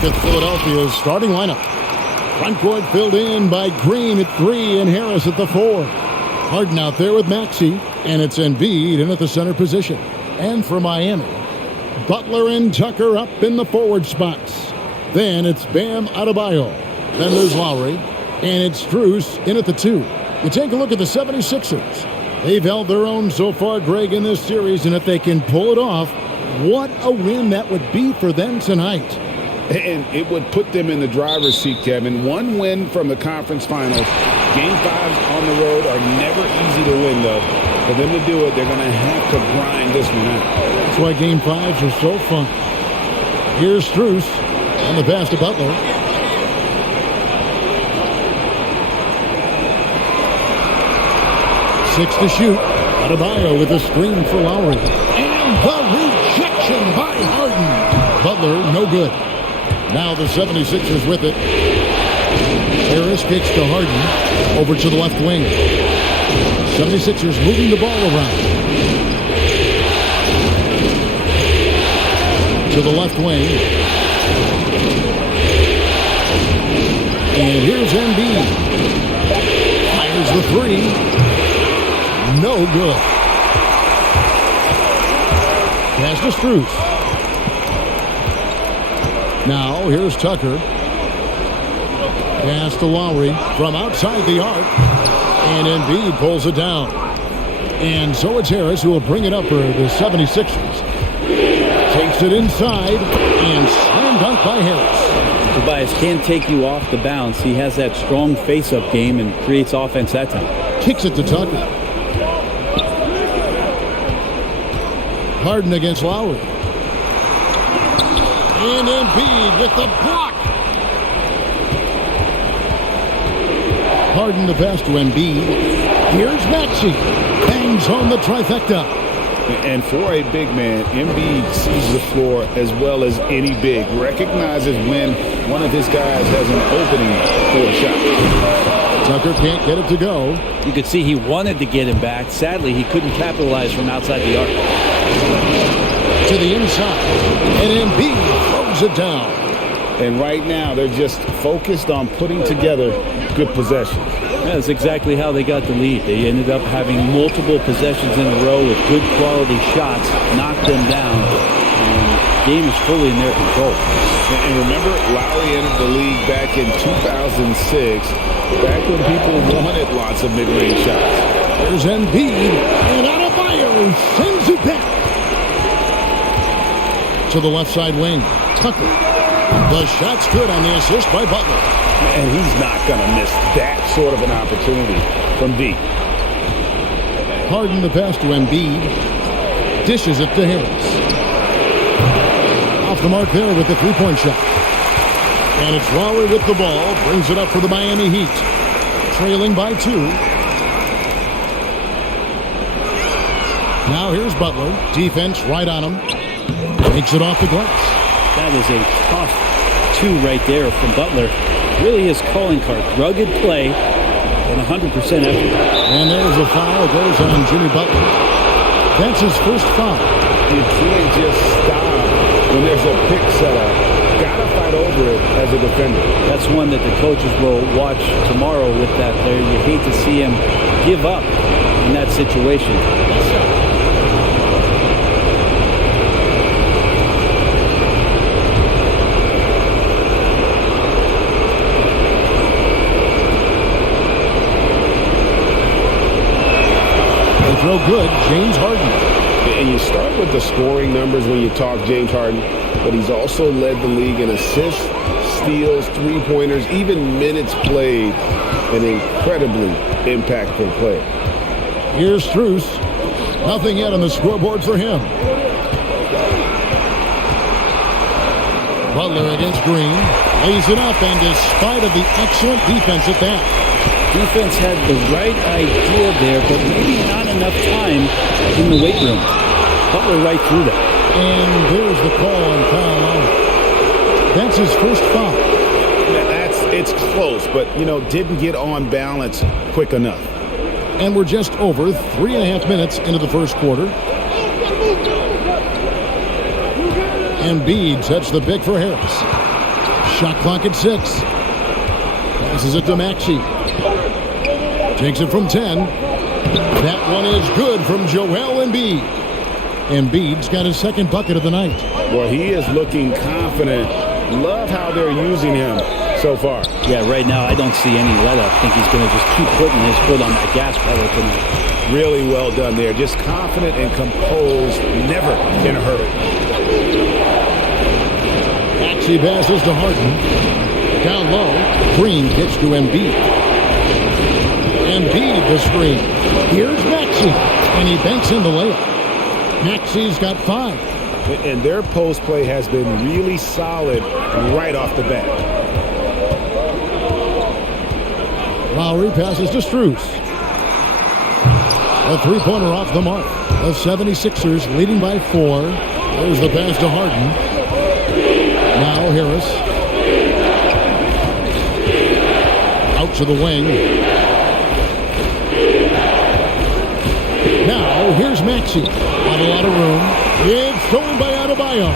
look at Philadelphia's starting lineup. Front court filled in by Green at 3 and Harris at the 4. Harden out there with Maxey, and it's Embiid in at the center position. And for Miami, Butler and Tucker up in the forward spots. Then it's Bam Adebayo. Then there's Lowry, and it's Strus in at the 2. You take a look at the 76ers. They've held their own so far, Greg, in this series, and if they can pull it off, what a win that would be for them tonight. And it would put them in the driver's seat, Kevin. One win from the conference finals. Game 5s on the road are never easy to win, though. For them to do it, they're going to have to grind this one out. That's why Game 5s are so fun. Here's Strus on the pass to Butler. Six to shoot. Adebayo with a screen for Lowry. And the rejection by Harden. Butler, no good. Now the 76ers with it. Harris kicks to Harden. Over to the left wing. 76ers moving the ball around. To the left wing. And here's Embiid. Fires the 3. No good. Pass to Strus. Now here's Tucker. Pass to Lowry from outside the arc. And Embiid pulls it down. And so it's Harris who will bring it up for the 76ers. Takes it inside and slam dunk by Harris. Tobias can't take you off the bounce. He has that strong face-up game and creates offense that time. Kicks it to Tucker. Harden against Lowry. And Embiid with the block. Harden the pass to Embiid. Here's Maxey. Bangs home the trifecta. And for a big man, Embiid sees the floor as well as any big. Recognizes when one of his guys has an opening for a shot. Tucker can't get it to go. You could see he wanted to get him back. Sadly, he couldn't capitalize from outside the arc. To the inside. And Embiid throws it down. And right now, they're just focused on putting together good possessions. That's exactly how they got the lead. They ended up having multiple possessions in a row with good quality shots, knocked them down, and the game is fully in their control. And remember, Lowry entered the league back in 2006, back when people wanted lots of mid-range shots. There's Embiid, and Adebayo sends it back. To the left side wing, Tucker. The shot's good on the assist by Butler. And he's not going to miss that sort of an opportunity from deep. Harden the pass to Embiid. Dishes it to Harris. Off the mark there with the three-point shot. And it's Lowry with the ball. Brings it up for the Miami Heat. Trailing by 2. Now here's Butler. Defense right on him. Takes it off the glass. That is a tough 2 right there from Butler. Really his calling card. Rugged play and 100% effort. And there's a foul. It goes on Jimmy Butler. That's his first foul. You can't just stop when there's a pick set up. Gotta fight over it as a defender. That's one that the coaches will watch tomorrow with that player. You hate to see him give up in that situation. Throw good, James Harden. And you start with the scoring numbers when you talk James Harden, but he's also led the league in assists, steals, three-pointers, even minutes played. An incredibly impactful player. Here's Strus. Nothing yet on the scoreboard for him. Butler against Green. Lays it up, and despite of the excellent defense at that. Defense had the right idea there, but maybe not enough time in the weight room. Butler right through that. And there's the call on Kyle Lowry. That's his first foul. It's close, but, didn't get on balance quick enough. And we're just over 3.5 minutes into the first quarter. Embiid sets the pick for Harris. Shot clock at 6. Passes it to Maxey. Takes it from 10. That one is good from Joel Embiid. Embiid's got his second bucket of the night. Well, he is looking confident. Love how they're using him so far. Yeah, right now I don't see any let up. I think he's going to just keep putting his foot on that gas pedal tonight. Really well done there. Just confident and composed, never in a hurry. Maxey passes to Harden. Down low, Green kicks to Embiid. Embiid the screen. Here's Maxey, and he banks in the layup. Maxey's got 5. And their post play has been really solid right off the bat. Lowry passes to Strus. A three-pointer off the mark. The 76ers leading by 4. There's the pass to Harden. Now Harris. Out to the wing. Now here's Maxey. Not a lot of room. It's stolen by Adebayo.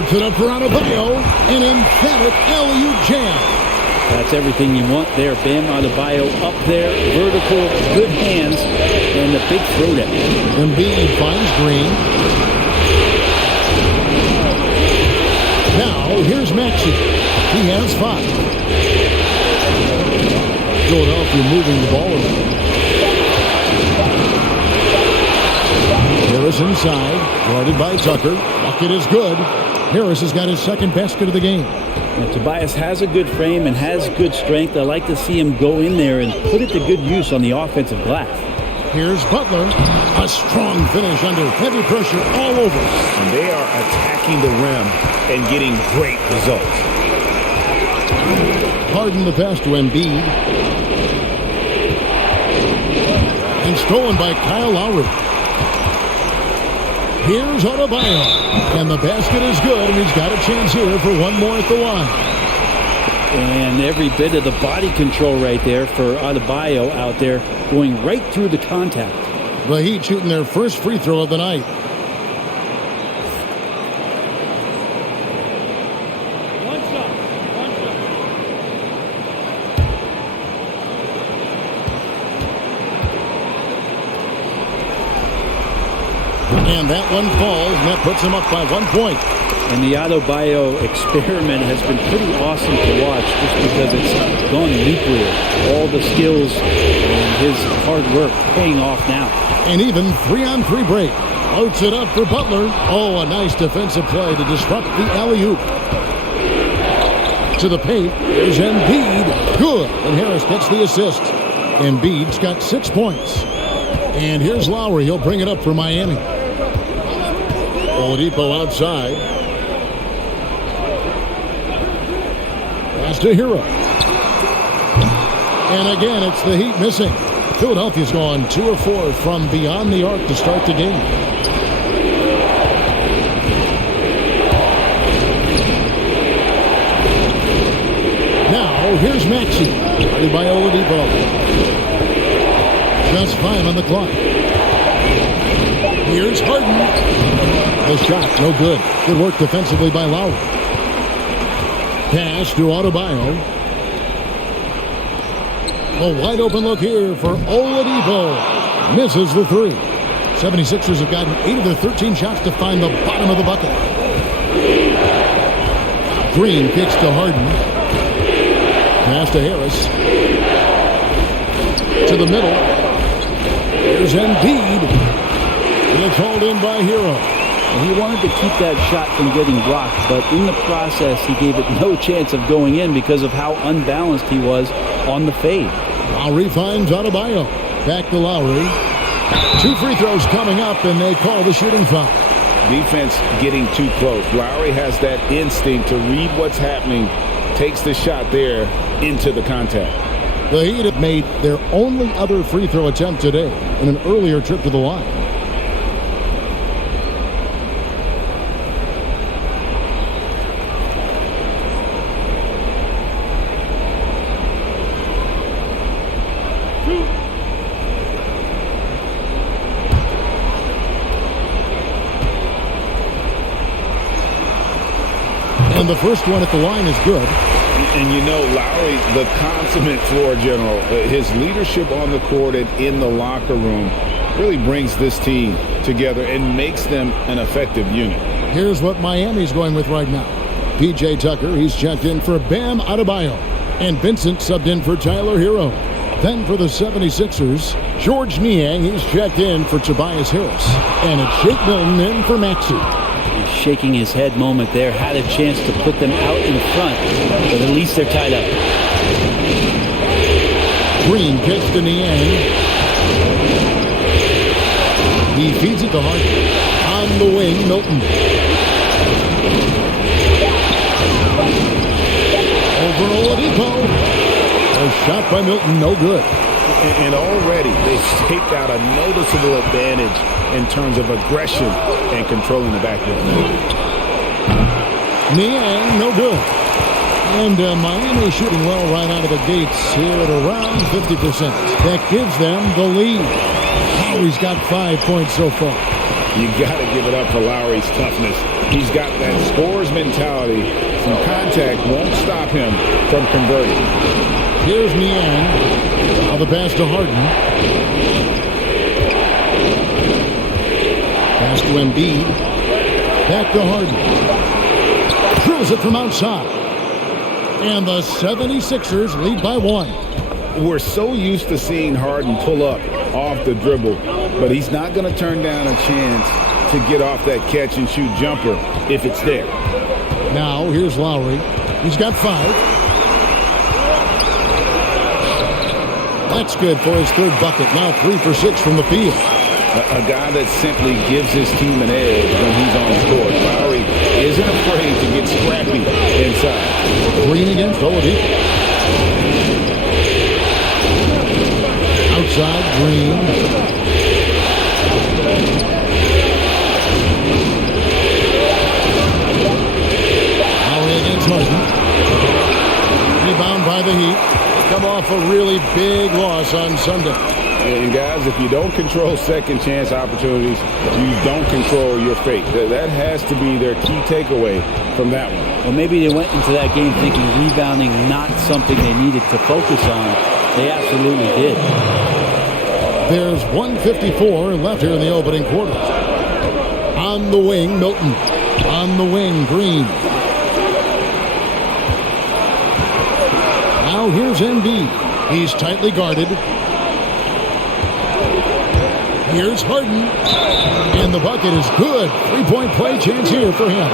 Puts it up for Adebayo. An emphatic alley-oop jam. That's everything you want there. Bam Adebayo up there, vertical, good hands, and the big throwdown. Embiid finds Green. Now here's Maxey. He has 5. Philadelphia moving the ball around. Harris inside, guarded by Tucker. Bucket is good. Harris has got his second basket of the game. And Tobias has a good frame and has good strength. I like to see him go in there and put it to good use on the offensive glass. Here's Butler. A strong finish under heavy pressure all over. And they are attacking the rim and getting great results. Harden the pass to Embiid. And stolen by Kyle Lowry. Here's Adebayo. And the basket is good, and he's got a chance here for one more at the line. And every bit of the body control right there for Adebayo out there, going right through the contact. The Heat shooting their first free throw of the night. And that one falls, and that puts him up by 1 point. And the Adebayo experiment has been pretty awesome to watch just because it's gone nuclear. All the skills and his hard work paying off now. And even 3-on-3 break. Floats it up for Butler. Oh, a nice defensive play to disrupt the alley-oop. To the paint, there's Embiid. Good. And Harris gets the assist. Embiid's got 6 points. And here's Lowry. He'll bring it up for Miami. Oladipo outside. Pass to Hero. And again, it's the Heat missing. Philadelphia's gone 2 of 4 from beyond the arc to start the game. Now, here's Maxey. Guarded by Oladipo. Just 5 on the clock. Here's Harden. The shot, no good. Good work defensively by Lowry. Pass to Adebayo. A wide open look here for Oladipo. Misses the 3. 76ers have gotten 8 of their 13 shots to find the bottom of the bucket. Green kicks to Harden. Pass to Harris. To the middle. Here's Embiid. And it's hauled in by Hero. He wanted to keep that shot from getting blocked, but in the process, he gave it no chance of going in because of how unbalanced he was on the fade. Lowry finds Adebayo. Back to Lowry. 2 free throws coming up, and they call the shooting foul. Defense getting too close. Lowry has that instinct to read what's happening, takes the shot there into the contact. The Heat have made their only other free throw attempt today in an earlier trip to the line. And And the first one at the line is good. And you know, Lowry, the consummate floor general, his leadership on the court and in the locker room really brings this team together and makes them an effective unit. Here's what Miami's going with right now. P.J. Tucker, he's checked in for Bam Adebayo. And Vincent subbed in for Tyler Hero. Then for the 76ers, George Niang, he's checked in for Tobias Harris. And it's Shake Milton in for Maxey. He's shaking his head moment there. Had a chance to put them out in front, but at least they're tied up. Green gets to Niang. He feeds it to Harden. On the wing, Milton. Over Oladipo. A shot by Milton, no good. And already they've staked out a noticeable advantage in terms of aggression and controlling the backcourt. Niang, no good. And Miami shooting well right out of the gates here at around 50%. That gives them the lead. Lowry's got 5 points so far. You got to give it up for Lowry's toughness. He's got that scorer's mentality. Some contact won't stop him from converting. Here's Niang. Now the pass to Harden. Pass to Embiid. Back to Harden. Drills it from outside. And the 76ers lead by 1. We're so used to seeing Harden pull up off the dribble, but he's not going to turn down a chance to get off that catch and shoot jumper if it's there. Now here's Lowry. He's got 5. That's good for his third bucket. Now 3 for 6 from the field. A guy that simply gives his team an edge when he's on the court. Lowry isn't afraid to get scrappy inside. Green against Oladipo. Outside, Green. Lowry against Harden. Rebound by the Heat. Come off a really big loss on Sunday. And guys, if you don't control second chance opportunities, you don't control your fate. That has to be their key takeaway from that one. Well, maybe they went into that game thinking rebounding not something they needed to focus on. They absolutely did. There's 1:54 left here in the opening quarter. On the wing, Milton. On the wing, Green. Now here's Embiid. He's tightly guarded. Here's Harden. And the bucket is good. 3-point play chance here for him.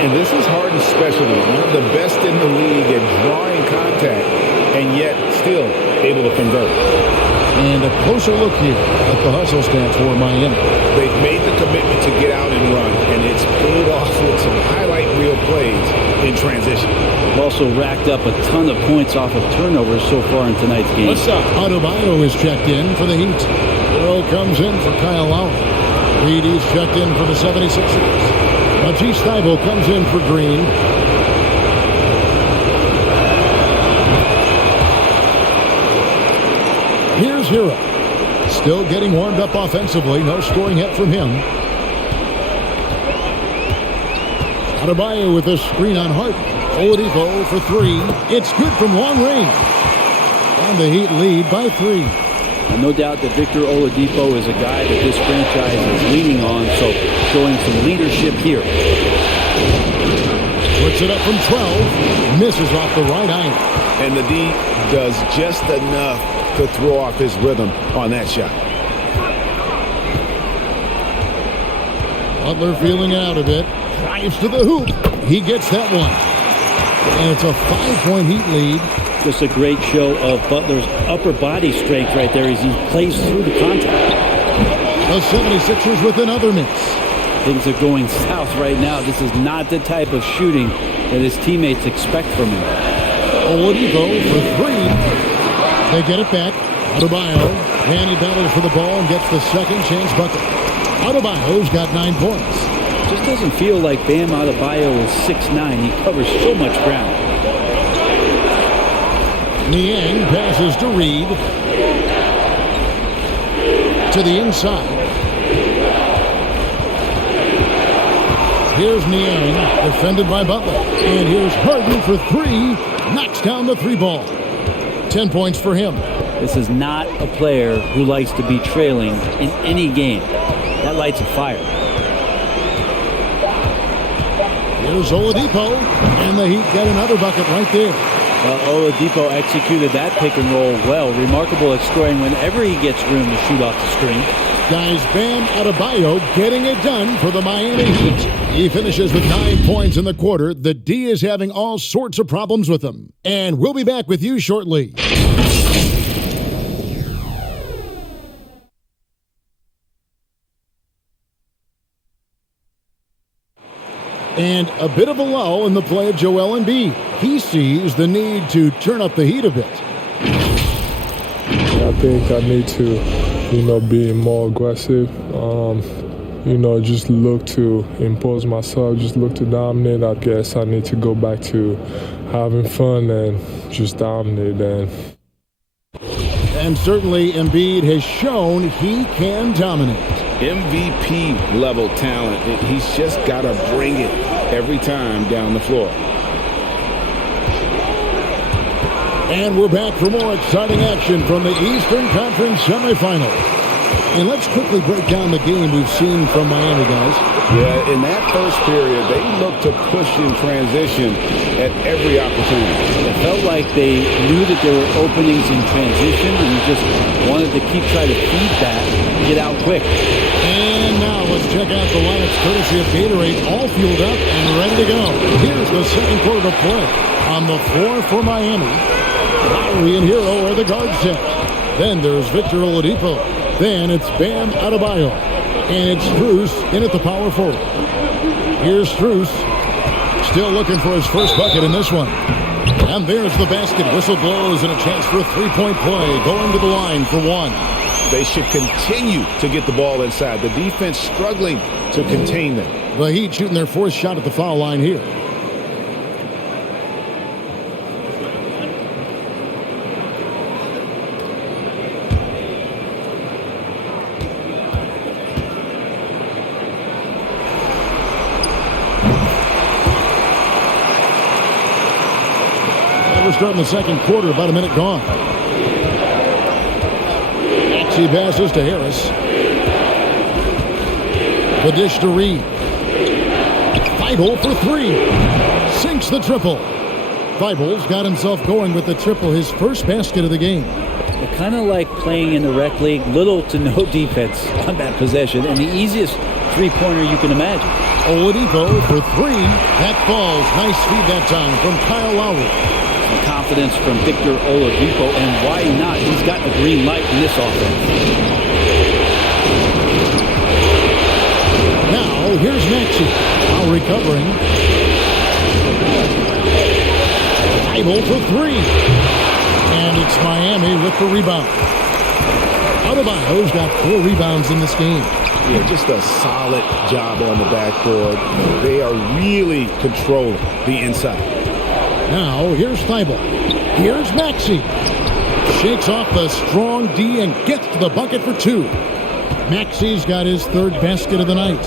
And this is Harden's specialty. One of the best in the league at drawing contact and yet still able to convert. And a closer look here at the hustle stats for Miami. They've made the commitment to get out and run, and it's paid off with some highlight reel plays in transition. Also racked up a ton of points off of turnovers so far in tonight's game. What's up? Adebayo is checked in for the Heat. Earl comes in for Kyle Lowry. Reed is checked in for the 76ers. Matisse Thybulle comes in for Green. Here's Hero. Still getting warmed up offensively. No scoring yet from him. Adebayo with a screen on Harden. Oladipo for 3. It's good from long range. And the Heat lead by 3. No doubt that Victor Oladipo is a guy that this franchise is leaning on, so showing some leadership here. Puts it up from 12. Misses off the right iron. And the D does just enough to throw off his rhythm on that shot. Butler feeling it out a bit. Drives to the hoop. He gets that one. And it's a 5-point Heat lead. Just a great show of Butler's upper body strength right there as he plays through the contact. The 76ers with another miss. Things are going south right now. This is not the type of shooting that his teammates expect from him. Oladipo for 3. They get it back. Adebayo. And he battles for the ball and gets the second chance bucket. Adebayo's got 9 points. Just doesn't feel like Bam Adebayo is 6'9". He covers so much ground. Niang passes to Reed. To the inside. Here's Niang, defended by Butler. And here's Harden for three. Knocks down the three ball. 10 points for him. This is not a player who likes to be trailing in any game. That lights a fire. Here's Oladipo, and the Heat get another bucket right there. Well, Oladipo executed that pick and roll well. Remarkable at scoring whenever he gets room to shoot off the screen. Guys, Bam Adebayo getting it done for the Miami Heat. He finishes with 9 points in the quarter. The D is having all sorts of problems with him. And we'll be back with you shortly. And a bit of a lull in the play of Joel Embiid. He sees the need to turn up the heat a bit. I think I need to, be more aggressive. Just look to impose myself, just look to dominate. I guess I need to go back to having fun and just dominate. And certainly Embiid has shown he can dominate. MVP level talent. He's just got to bring it every time down the floor. And we're back for more exciting action from the Eastern Conference semifinals. And let's quickly break down the game we've seen from Miami, guys. Yeah, in that first period, they looked to push in transition at every opportunity. It felt like they knew that there were openings in transition and just wanted to keep trying to feed that and get out quick. And now let's check out the lineups courtesy of Gatorade, all fueled up and ready to go. Here's the second quarter of play. On the floor for Miami, Lowry and Hero are the guard set. Then there's Victor Oladipo. Then it's Bam Adebayo. And it's Strus in at the power forward. Here's Strus, still looking for his first bucket in this one. And there's the basket. Whistle blows and a chance for a three-point play. Going to the line for one. They should continue to get the ball inside. The defense struggling to contain them. The Heat shooting their fourth shot at the foul line here. We're starting the second quarter, about a minute gone. Maxey passes to Harris. The dish to Reed. Thibault for three. Sinks the triple. Thibault's got himself going with the triple, his first basket of the game. Kind of like playing in the rec league, little to no defense on that possession, and the easiest three-pointer you can imagine. Oladipo for three. That falls. Nice feed that time from Kyle Lowry. Confidence from Victor Oladipo, and why not? He's got the green light in this offense. Now, here's Maxey. Now recovering. Thibault for three. And it's Miami with the rebound. Adebayo's got 4 rebounds in this game. Yeah, just a solid job on the backboard. They are really controlling the inside. Now, here's Thibault. Here's Maxey. Shakes off the strong D and gets to the bucket for 2. Maxey's got his third basket of the night.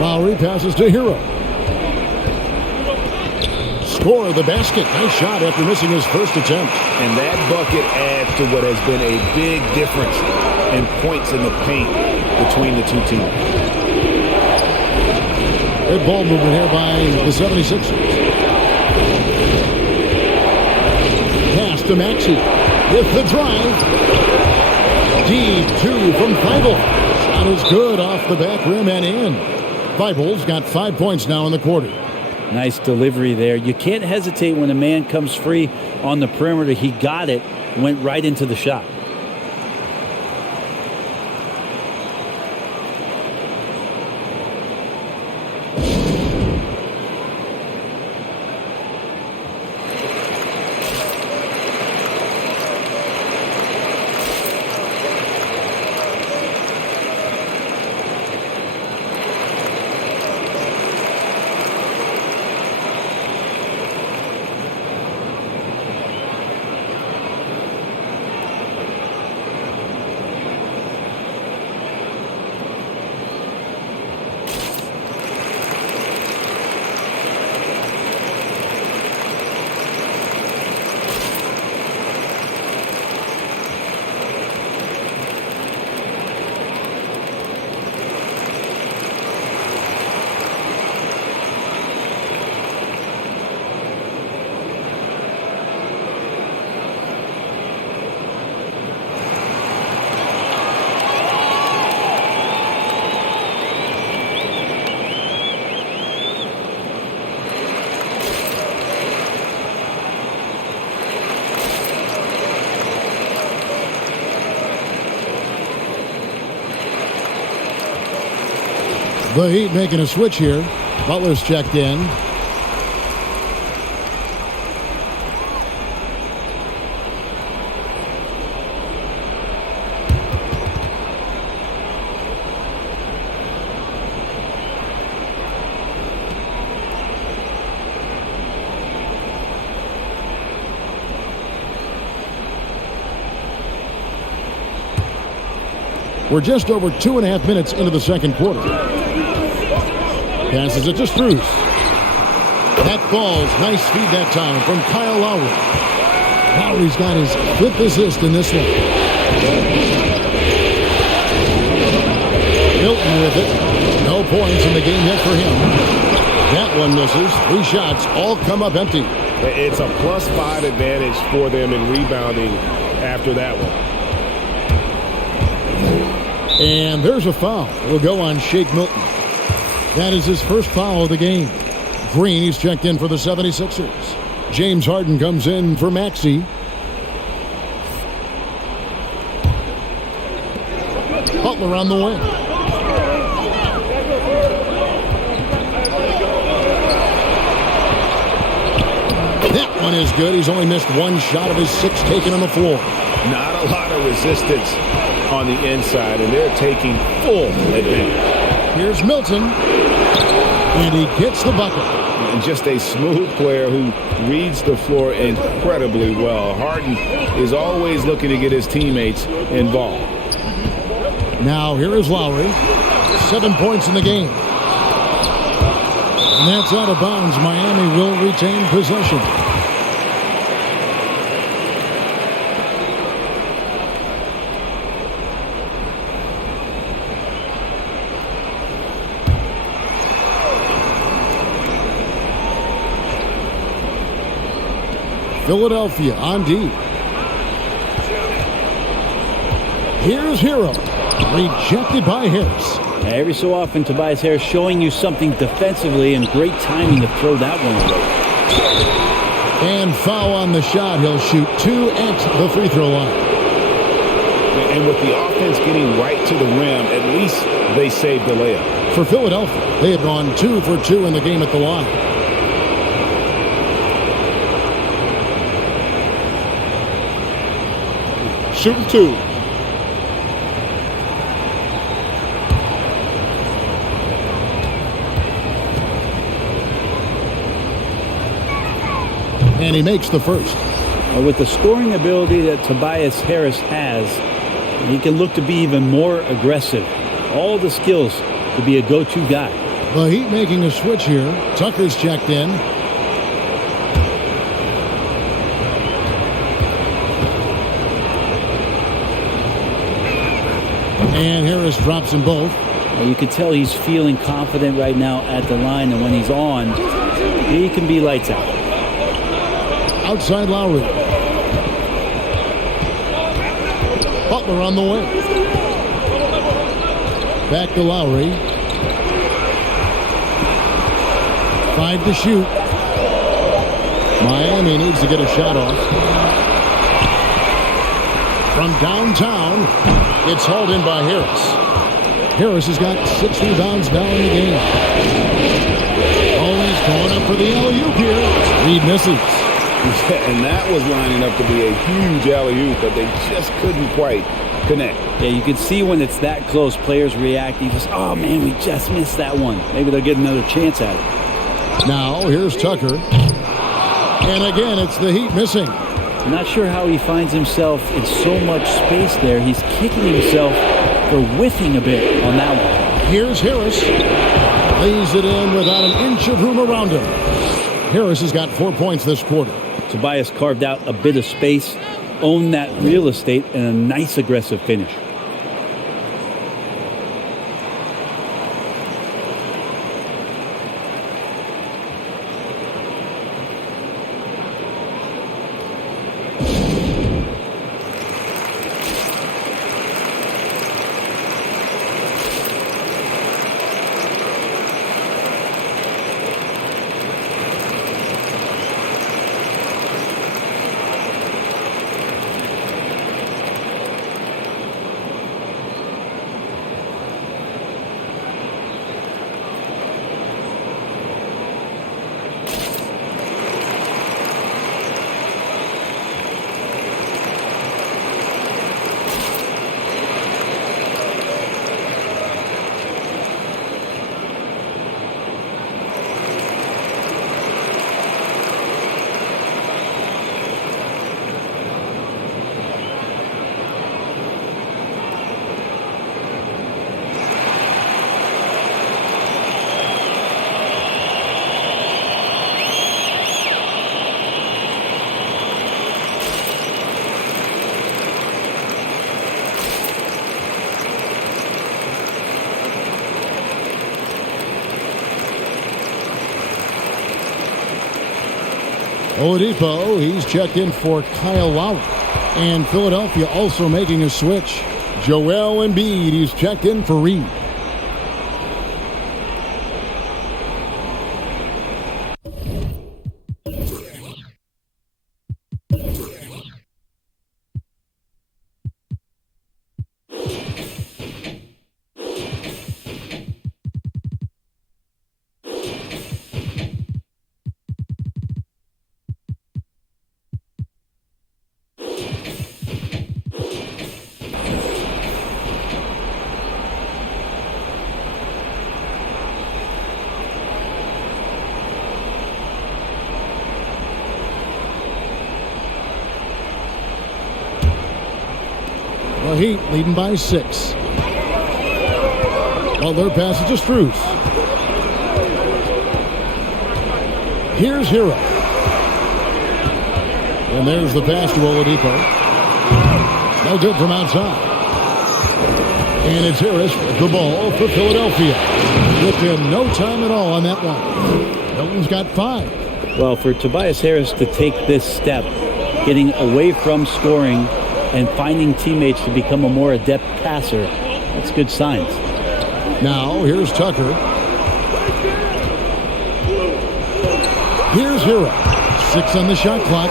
Lowry passes to Hero. Score the basket. Nice shot after missing his first attempt. And that bucket adds to what has been a big difference in points in the paint between the two teams. Good ball movement here by the 76ers. Pass to Maxey. With the drive. Deep 2 from Thibault. Shot is good off the back rim and in. Thibault's got 5 points now in the quarter. Nice delivery there. You can't hesitate when a man comes free on the perimeter. He got it, went right into the shot. The Heat making a switch here. Butler's checked in. We're just over 2.5 minutes into the second quarter. Passes it to Strus. That falls. Nice feed that time from Kyle Lowry. Lowry's got his 5th assist in this one. Milton with it. No points in the game yet for him. That one misses. 3 shots all come up empty. It's a +5 advantage for them in rebounding after that one. And there's a foul. It'll go on Shake Milton. That is his first foul of the game. Green, he's checked in for the 76ers. James Harden comes in for Maxey. Butler on the wing. That one is good. He's only missed 1 shot of his 6 taken on the floor. Not a lot of resistance on the inside, and they're taking full advantage. Here's Milton, and he gets the bucket. And just a smooth player who reads the floor incredibly well. Harden is always looking to get his teammates involved. Now here is Lowry. 7 points in the game. And that's out of bounds. Miami will retain possession. Philadelphia on D. Here's Hero. Rejected by Harris. Every so often, Tobias Harris showing you something defensively, and great timing to throw that one away. And foul on the shot. He'll shoot 2 at the free throw line. And with the offense getting right to the rim, at least they saved the layup. For Philadelphia, they have gone 2 for 2 in the game at the line. Shooting 2. And he makes the first. With the scoring ability that Tobias Harris has, he can look to be even more aggressive. All the skills to be a go-to guy. The Heat making a switch here. Tucker's checked in. And Harris drops them both. You can tell he's feeling confident right now at the line, and when he's on, he can be lights out. Outside Lowry. Butler on the wing. Back to Lowry. 5 to shoot. Miami needs to get a shot off. From downtown, it's hauled in by Harris. Harris has got 6 rebounds now in the game. Oh, he's going up for the alley-oop here. Reed misses. And that was lining up to be a huge alley-oop, but they just couldn't quite connect. Yeah, you can see when it's that close, players reacting. Just, oh, man, we just missed that one. Maybe they'll get another chance at it. Now, here's Tucker. And again, it's the Heat missing. I'm not sure how he finds himself in so much space there. He's kicking himself for whiffing a bit on that one. Here's Harris. Lays it in without an inch of room around him. Harris has got 4 points this quarter. Tobias carved out a bit of space, owned that real estate, and a nice aggressive finish. Oladipo, he's checked in for Kyle Lowry. And Philadelphia also making a switch. Joel Embiid, he's checked in for Reed. The Heat leading by 6. Butler passes to Strus. Here's Hero. And there's the pass to Oladipo. No good from outside. And it's Harris with the ball for Philadelphia. Within no time at all on that one. Milton's got 5. Well, for Tobias Harris to take this step, getting away from scoring and finding teammates to become a more adept passer, that's good signs. Now, here's Tucker. Here's Hero. 6 on the shot clock.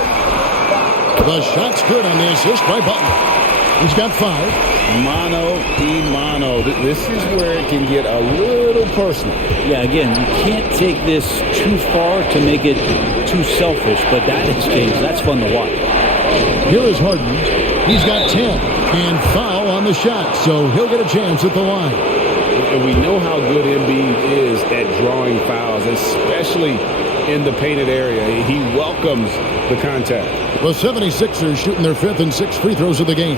The shot's good on the assist by Butler. He's got 5. Mano a mano. This is where it can get a little personal. Yeah, again, you can't take this too far to make it too selfish, but that has changed. That's fun to watch. Here is Harden. He's got 10 and foul on the shot, so he'll get a chance at the line. And we know how good Embiid is at drawing fouls, especially in the painted area. He welcomes the contact. The 76ers shooting their 5th and 6th free throws of the game.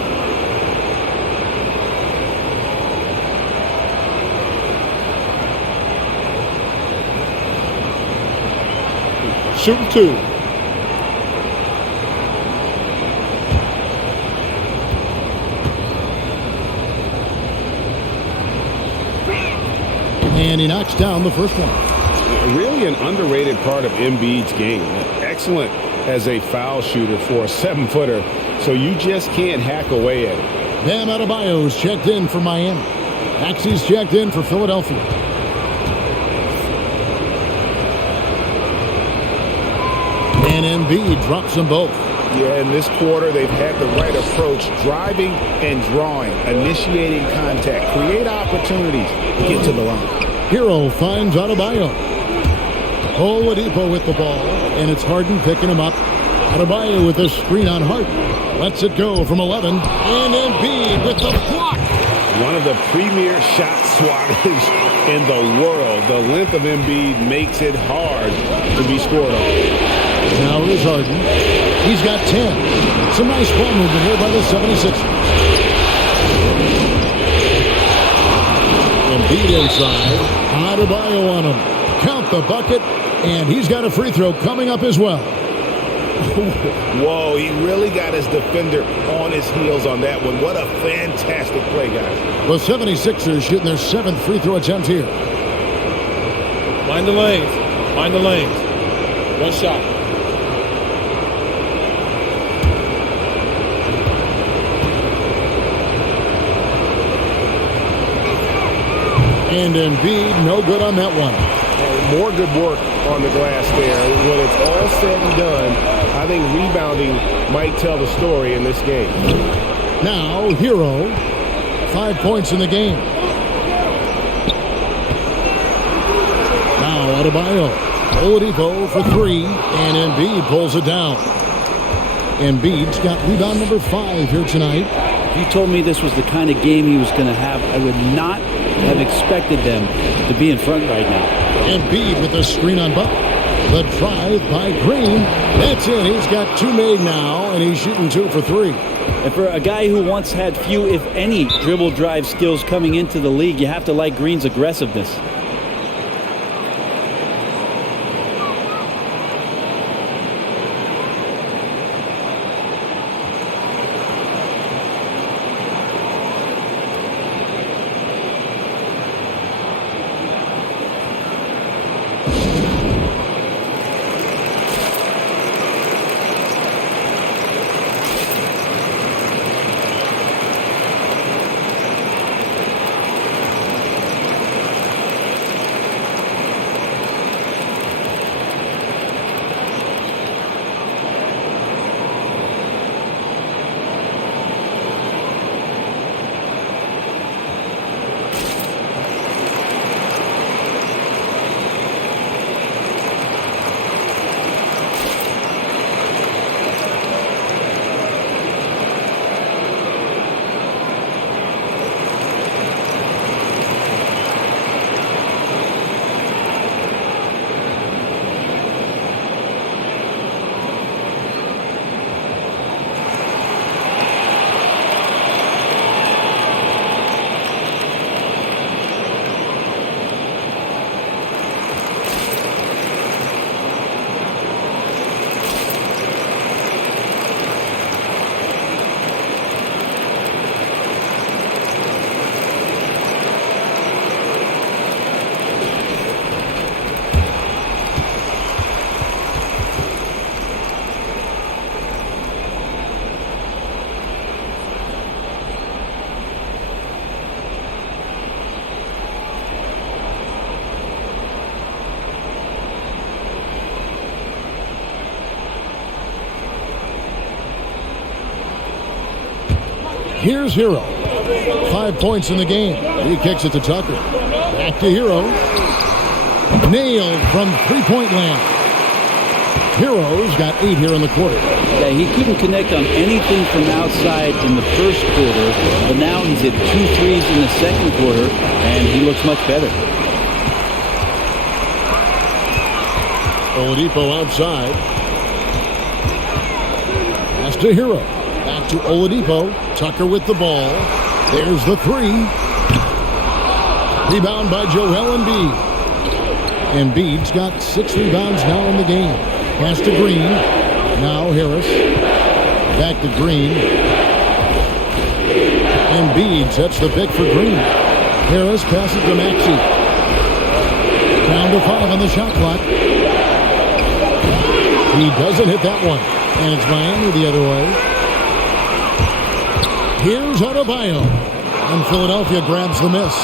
Shooting 2. And he knocks down the first one. Really an underrated part of Embiid's game. Excellent as a foul shooter for a 7-footer, so you just can't hack away at it. Bam Adebayo's checked in for Miami. Maxey's checked in for Philadelphia. And Embiid drops them both. Yeah, in this quarter, they've had the right approach, driving and drawing, initiating contact, create opportunities, get to the line. Hero finds Adebayo. Oladipo with the ball, and it's Harden picking him up. Adebayo with a screen on Harden. Lets it go from 11, and Embiid with the block. One of the premier shot swatters in the world. The length of Embiid makes it hard to be scored on. Now here's Harden. He's got 10. Some nice ball movement here by the 76ers. Embiid inside. Adebayo on him. Count the bucket, and he's got a free throw coming up as well. Whoa, he really got his defender on his heels on that one. What a fantastic play, guys. The 76ers shooting their 7th free throw attempt here. Mind the lanes. Mind the lanes. One shot. And Embiid, no good on that one. More good work on the glass there. When it's all said and done, I think rebounding might tell the story in this game. Now, Hero, 5 points in the game. Now, Adebayo. Oladipo for 3, and Embiid pulls it down. Embiid's got rebound number 5 here tonight. If you told me this was the kind of game he was going to have, I would not have expected them to be in front right now. Embiid with the screen on Butler. The drive by Green. That's it. He's got 2 made now, and he's shooting 2 for 3. And for a guy who once had few, if any, dribble drive skills coming into the league, you have to like Green's aggressiveness. Here's Hero. 5 points in the game. He kicks it to Tucker. Back to Hero. Nailed from three-point land. Hero's got 8 here in the quarter. Yeah, he couldn't connect on anything from outside in the first quarter, but now he's hit 2 threes in the second quarter, and he looks much better. Oladipo outside. Pass to Hero. Back to Oladipo. Tucker with the ball. There's the three. Rebound by Joel Embiid. Embiid's got 6 rebounds now in the game. Pass to Green. Now Harris. Back to Green. Embiid sets the pick for Green. Harris passes to Maxey. Down to 5 on the shot clock. He doesn't hit that one. And it's Miami the other way. Here's Adebayo. And Philadelphia grabs the miss.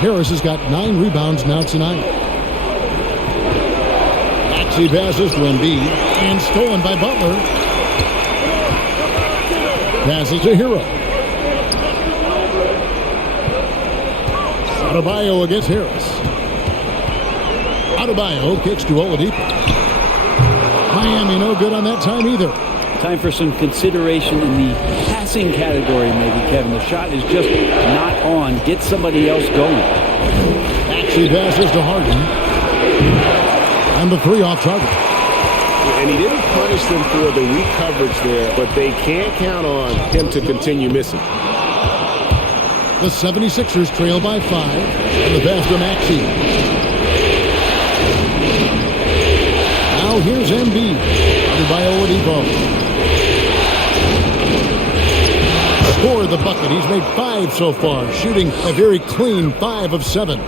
Harris has got 9 rebounds now tonight. Maxey passes to Embiid. And stolen by Butler. Passes to Hero. Adebayo against Harris. Adebayo kicks to Oladipo. Miami no good on that time either. Time for some consideration in the passing category, maybe, Kevin. The shot is just not on. Get somebody else going. Maxey passes to Harden. And the three off target. And he didn't punish them for the weak coverage there, but they can't count on him to continue missing. The 76ers trail by 5. And the pass to Maxey. Now here's Embiid. Under by Oladipo. Scored the bucket. He's made 5 so far, shooting a very clean 5 of 7.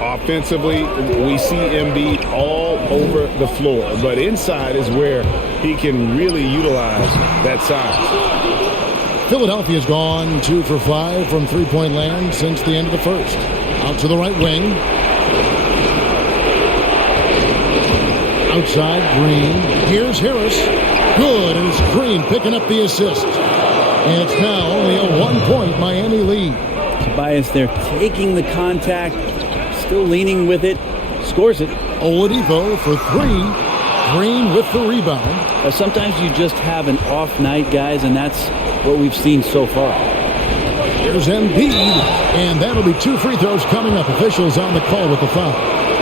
Offensively, we see Embiid all over the floor, but inside is where he can really utilize that size. Philadelphia's gone 2 for 5 from three-point land since the end of the first. Out to the right wing. Outside, Green. Here's Harris. Good, and it's Green picking up the assist. And it's now only a 1-point Miami lead. Tobias there taking the contact, still leaning with it, scores it. Oladipo for 3. Green with the rebound. Sometimes you just have an off night, guys, and that's what we've seen so far. There's Embiid, and that'll be 2 free throws coming up. Officials on the call with the foul.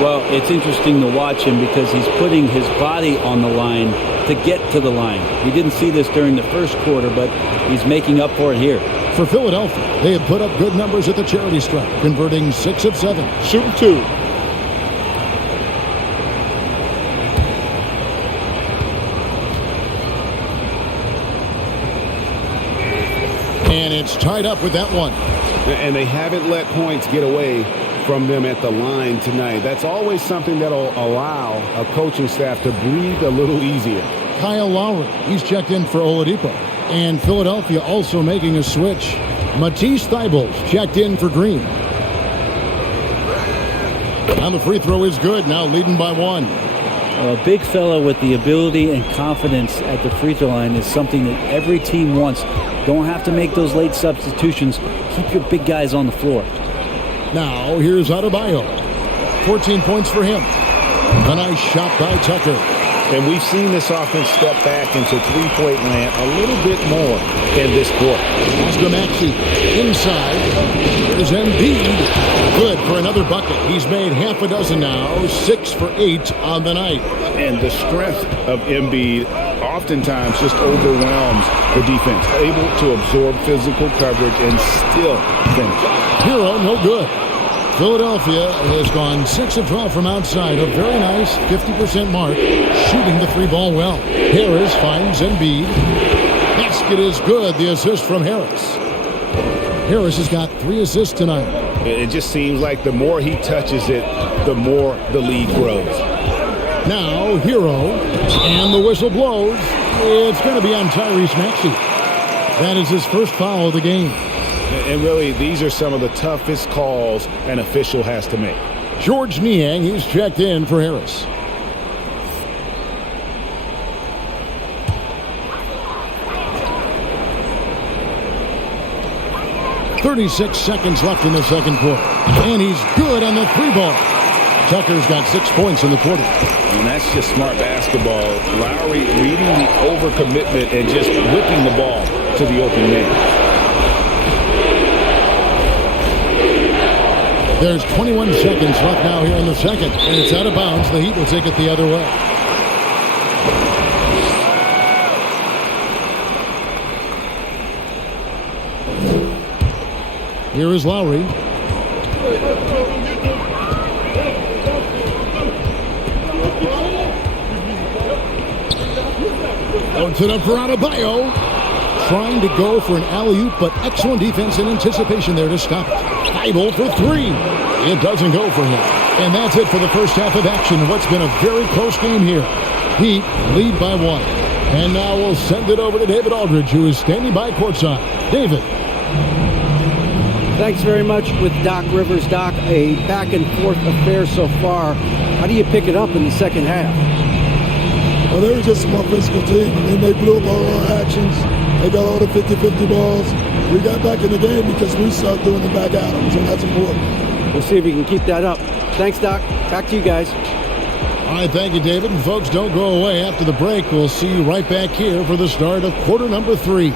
Well, it's interesting to watch him because he's putting his body on the line to get to the line. We didn't see this during the first quarter, but he's making up for it here. For Philadelphia, they have put up good numbers at the charity stripe, converting 6 of 7. Shooting 2. And it's tied up with that one. And they haven't let points get away from them at the line tonight. That's always something that'll allow a coaching staff to breathe a little easier. Kyle Lowry, he's checked in for Oladipo. And Philadelphia also making a switch. Matisse Thybulle's checked in for Green. And the free throw is good, now leading by 1. A big fella with the ability and confidence at the free throw line is something that every team wants. Don't have to make those late substitutions. Keep your big guys on the floor. Now, here's Adebayo. 14 points for him. A nice shot by Tucker. And we've seen this offense step back into three-point land a little bit more in this quarter. Pass to Maxey. Inside. There's Embiid. Good for another bucket. He's made half a dozen now. 6 for 8 on the night. And the strength of Embiid oftentimes just overwhelms the defense. Able to absorb physical coverage and still finish. Hero, no good. Philadelphia has gone 6 of 12 from outside. A very nice 50% mark. Shooting the 3-ball well. Harris finds Embiid. Basket is good. The assist from Harris. Harris has got 3 assists tonight. It just seems like the more he touches it, the more the lead grows. Now, Hero. And the whistle blows. It's going to be on Tyrese Maxey. That is his first foul of the game. And really, these are some of the toughest calls an official has to make. George Niang, he's checked in for Harris. 36 seconds left in the second quarter. And he's good on the three ball. Tucker's got 6 points in the quarter. And that's just smart basketball. Lowry reading the overcommitment and just whipping the ball to the open man. There's 21 seconds left now here in the second, and it's out of bounds. The Heat will take it the other way. Here is Lowry. Puts it up for Adebayo. Trying to go for an alley-oop, but excellent defense and anticipation there to stop it. Thibault for three. It doesn't go for him. And that's it for the first half of action. What's been a very close game here. Heat lead by 1. And now we'll send it over to David Aldridge, who is standing by courtside. David. Thanks very much with Doc Rivers. Doc, a back-and-forth affair so far. How do you pick it up in the second half? Well, they were just a more physical team. I mean, they blew up all our actions. They got all the 50-50 balls. We got back in the game because we started doing the back atoms, and that's important. We'll see if we can keep that up. Thanks, Doc. Back to you guys. All right, thank you, David. And folks, don't go away. After the break, we'll see you right back here for the start of quarter number 3.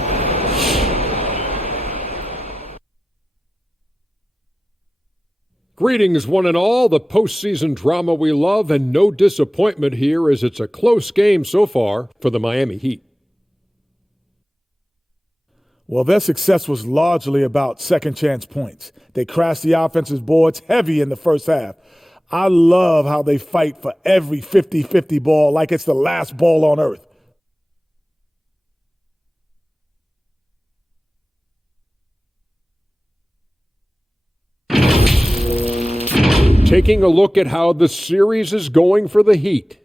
Greetings, one and all. The postseason drama we love, and no disappointment here as it's a close game so far for the Miami Heat. Well, their success was largely about second-chance points. They crashed the offensive boards heavy in the first half. I love how they fight for every 50-50 ball like it's the last ball on earth. Taking a look at how the series is going for the Heat.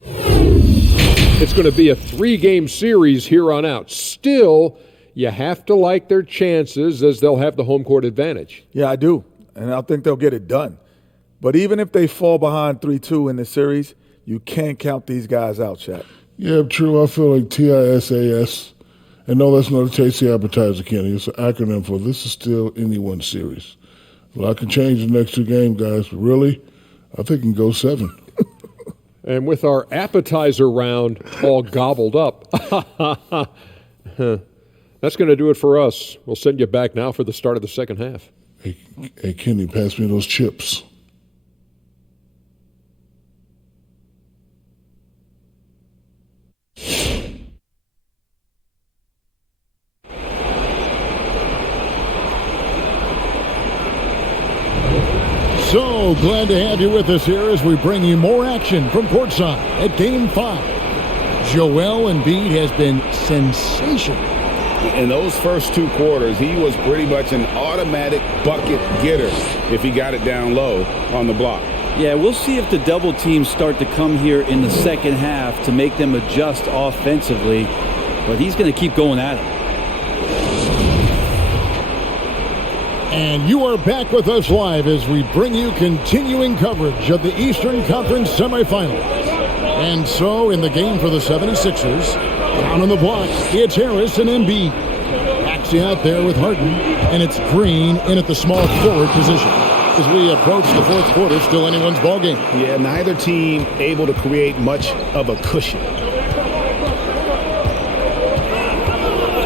It's going to be a 3-game series here on out. Still, you have to like their chances as they'll have the home court advantage. Yeah, I do, and I think they'll get it done. But even if they fall behind 3-2 in the series, you can't count these guys out, Shaq. Yeah, true. I feel like TISAS. And no, that's not a tasty appetizer, Kenny. It's an acronym for this is still anyone's series. Well, I can change the next 2 games, guys, but really, I think it can go 7. And with our appetizer round all gobbled up, that's going to do it for us. We'll send you back now for the start of the second half. Hey, Kenny, pass me those chips. So glad to have you with us here as we bring you more action from courtside at Game 5. Joel Embiid has been sensational. In those first 2 quarters, he was pretty much an automatic bucket getter if he got it down low on the block. Yeah, we'll see if the double teams start to come here in the second half to make them adjust offensively, but he's going to keep going at it. And you are back with us live as we bring you continuing coverage of the Eastern Conference semifinals. And so in the game for the 76ers, down on the block, it's Harris and Embiid. Maxey out there with Harden, and it's Green in at the small forward position. As we approach the fourth quarter, still anyone's ballgame. Yeah, neither team able to create much of a cushion.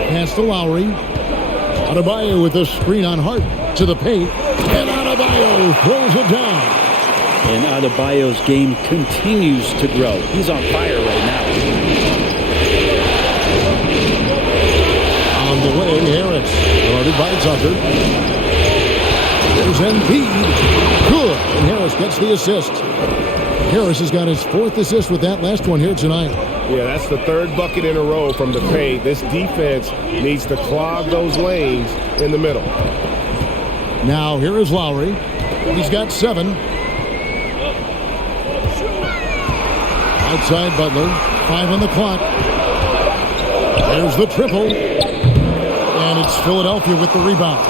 Pass to Lowry. Adebayo with a screen on Harden to the paint, and Adebayo throws it down. And Adebayo's game continues to grow. He's on fire right now. On the way, Harris, guarded by Tucker. There's Embiid. Good, and Harris gets the assist. Harris has got his 4th assist with that last one here tonight. Yeah, that's the 3rd bucket in a row from the paint. This defense needs to clog those lanes in the middle. Now here is Lowry. He's got 7. Outside Butler. 5 on the clock. There's the triple. And it's Philadelphia with the rebound.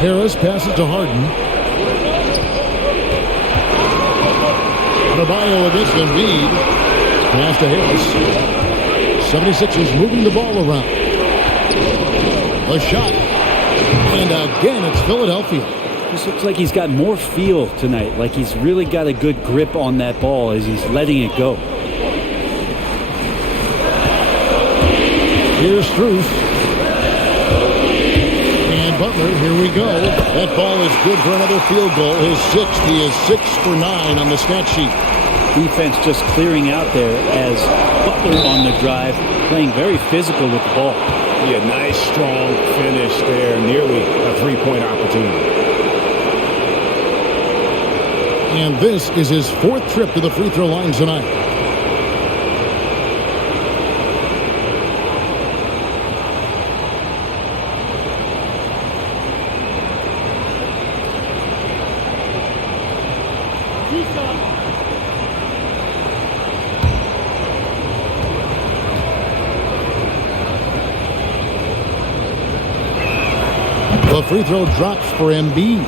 Harris passes to Harden. Adebayo against Embiid. Pass to Harris. 76ers moving the ball around. A shot. And again, it's Philadelphia. This looks like he's got more feel tonight, like he's really got a good grip on that ball as he's letting it go. Here's Struce. And Butler, here we go. That ball is good for another field goal. His sixth. He is 6 for 9 on the stat sheet. Defense just clearing out there as Butler on the drive, playing very physical with the ball. Yeah, nice, strong finish there. Nearly a three-point opportunity. And this is his 4th trip to the free throw line tonight. The free throw drops for Embiid.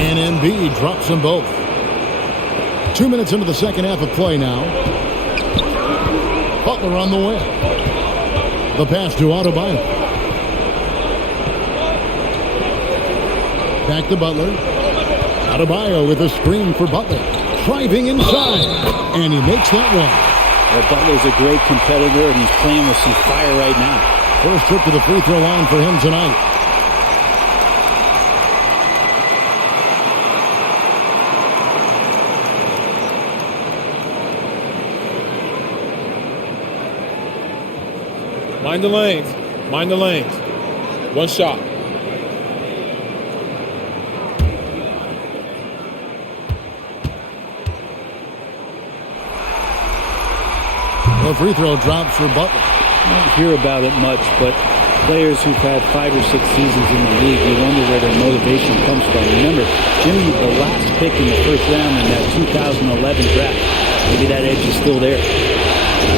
And Embiid drops them both. 2 minutes into the second half of play now. Butler on the way. The pass to Adebayo. Back to Butler. Adebayo with a screen for Butler. Driving inside. And he makes that one. Well, Butler's a great competitor, and he's playing with some fire right now. First trip to the free throw line for him tonight. Mind the lanes. Mind the lanes. One shot. The free throw drops for Butler. I don't hear about it much, but players who've had 5 or 6 seasons in the league, you wonder where their motivation comes from. Remember, Jimmy, the last pick in the first round in that 2011 draft. Maybe that edge is still there.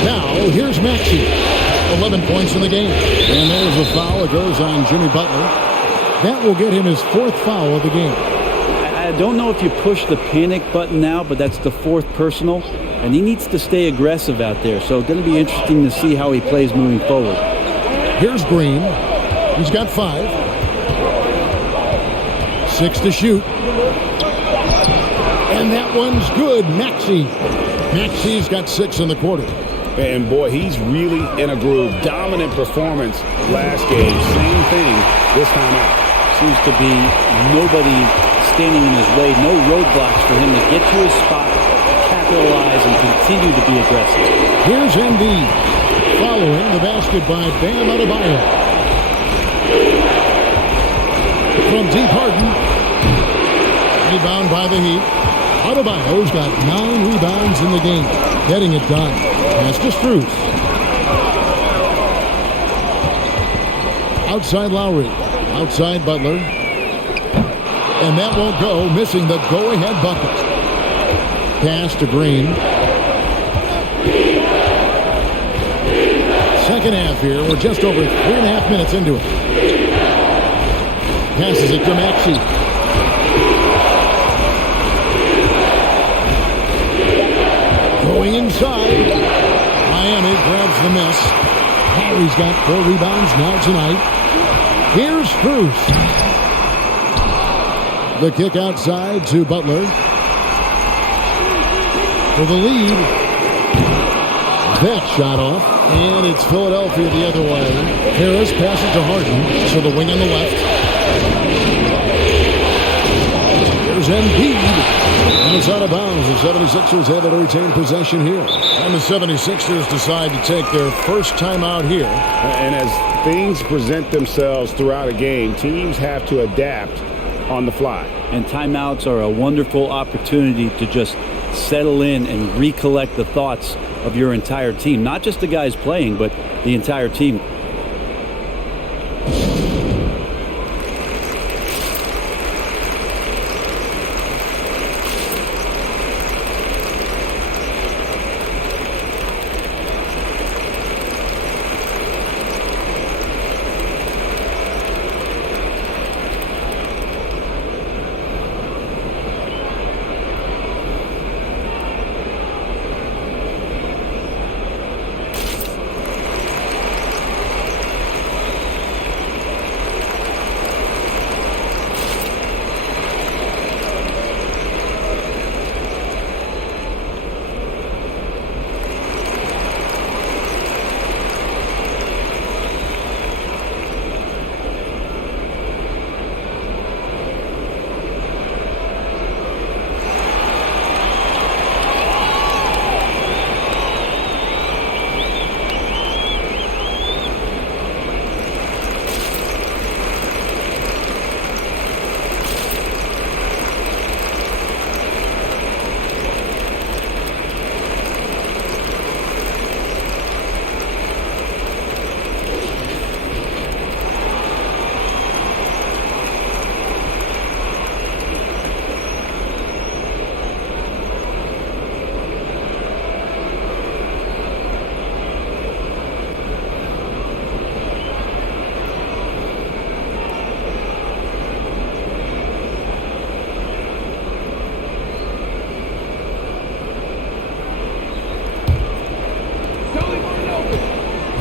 Now, here's Maxey. 11 points in the game. And there's a foul. It goes on Jimmy Butler. That will get him his 4th foul of the game. I don't know if you push the panic button now, but that's the 4th personal. And he needs to stay aggressive out there. So it's going to be interesting to see how he plays moving forward. Here's Green. He's got 5. 6 to shoot. And that one's good. Maxey's got 6 in the quarter. And boy, he's really in a groove. Dominant performance last game. Same thing this time out. Seems to be nobody standing in his way. No roadblocks for him to get to his spot, capitalize, and continue to be aggressive. Here's Embiid. Following the basket by Bam Adebayo. From deep, Harden. Rebound by the Heat. Adebayo's got 9 rebounds in the game. Getting it done. Pass to Struce. Outside Lowry. Outside Butler. And that won't go. Missing the go-ahead bucket. Pass to Green. Second half here. We're just over 3.5 minutes into it. Passes it to Maxey. Going inside. Miami grabs the miss. Harry's got 4 rebounds now tonight. Here's Struce. The kick outside to Butler. For the lead. That shot off. And it's Philadelphia the other way. Harris passes to Harden. To the wing on the left. Here's Embiid. And it's out of bounds. The 76ers able to retain possession here. And the 76ers decide to take their first timeout here. And as things present themselves throughout a game, teams have to adapt on the fly. And timeouts are a wonderful opportunity to just settle in and recollect the thoughts of your entire team. Not just the guys playing, but the entire team.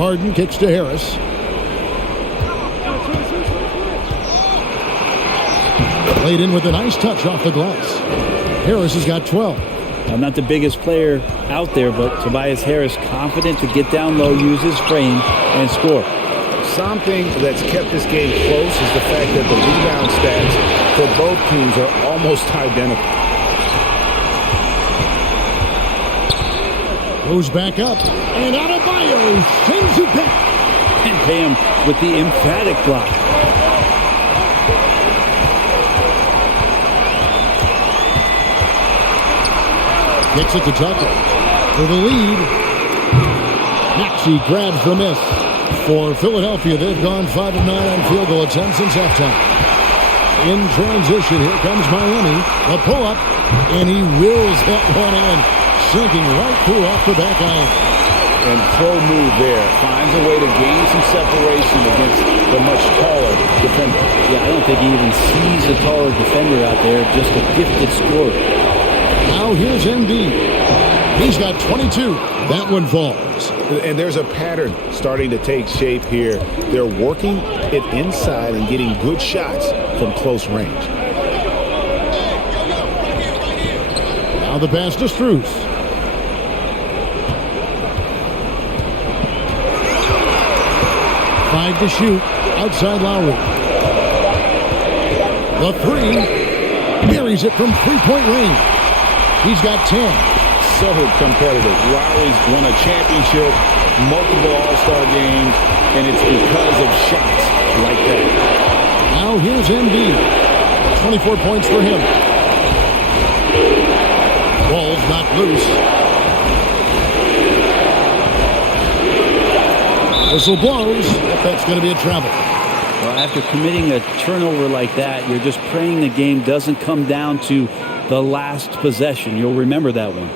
Harden kicks to Harris. Laid in with a nice touch off the glass. Harris has got 12. I'm not the biggest player out there, but Tobias Harris confident to get down low, use his frame, and score. Something that's kept this game close is the fact that the rebound stats for both teams are almost identical. Goes back up, and Adebayo sends it back. And Bam with the emphatic block. Kicks it to Tucker for the lead. Maxey grabs the miss. For Philadelphia, they've gone 5 of 9 on field goal attempts since halftime. In transition, here comes Miami. A pull-up, and he wills that one in, sinking right through off the back iron. And pro move there. Finds a way to gain some separation against the much taller defender. Yeah, I don't think he even sees a taller defender out there, just a gifted scorer. Now here's Embiid. He's got 22. That one falls. And there's a pattern starting to take shape here. They're working it inside and getting good shots from close range. Now the pass to Strus. Five to shoot. Outside Lowry. The three. Buries it from three-point range. He's got 10. So competitive. Lowry's won a championship, multiple All-Star games, and it's because of shots like that. Now here's Embiid. 24 points for him. Ball's knocked loose. Whistle blows. That's going to be a travel. Well, after committing a turnover like that, you're just praying the game doesn't come down to the last possession. You'll remember that one.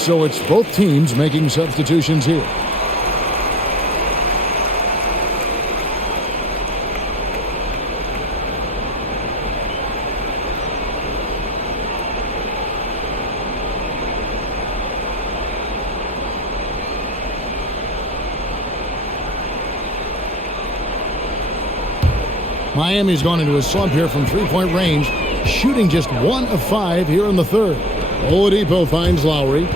So it's both teams making substitutions here. Miami's gone into a slump here from three-point range, shooting just 1 of 5 here in the third. Oladipo finds Lowry.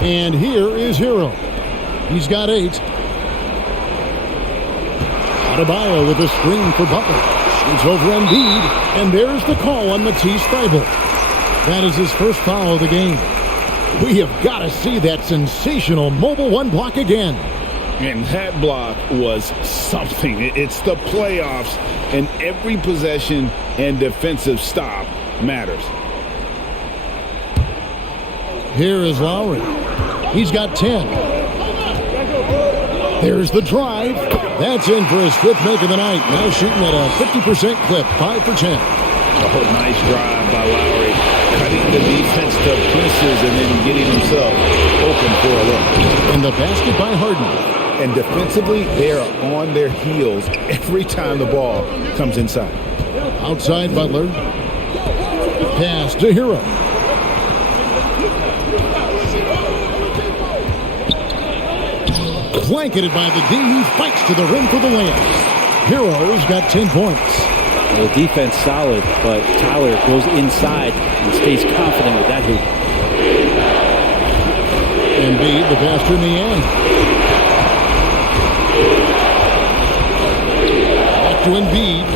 And here is Hero. He's got 8. Adebayo with a screen for Butler. Shoots over Embiid. And there's the call on Matisse Thybulle. That is his first foul of the game. We have got to see that sensational mobile one block again. And that block was something. It's the playoffs, and every possession and defensive stop matters. Here is Lowry. He's got 10. There's the drive. That's in for his 5th make of the night. Now shooting at a 50% clip, 5 for 10. Oh, nice drive by Lowry. Cutting the defense to pieces and then getting himself open for a look. And the basket by Harden. And defensively, they are on their heels every time the ball comes inside. Outside Butler. Pass to Hero. Blanketed by the D, who fights to the rim for the layup. Hero's got 10 points. Well, the defense solid, but Tyler goes inside and stays confident with that hoop. Embiid, the pass in the end. Back to Embiid.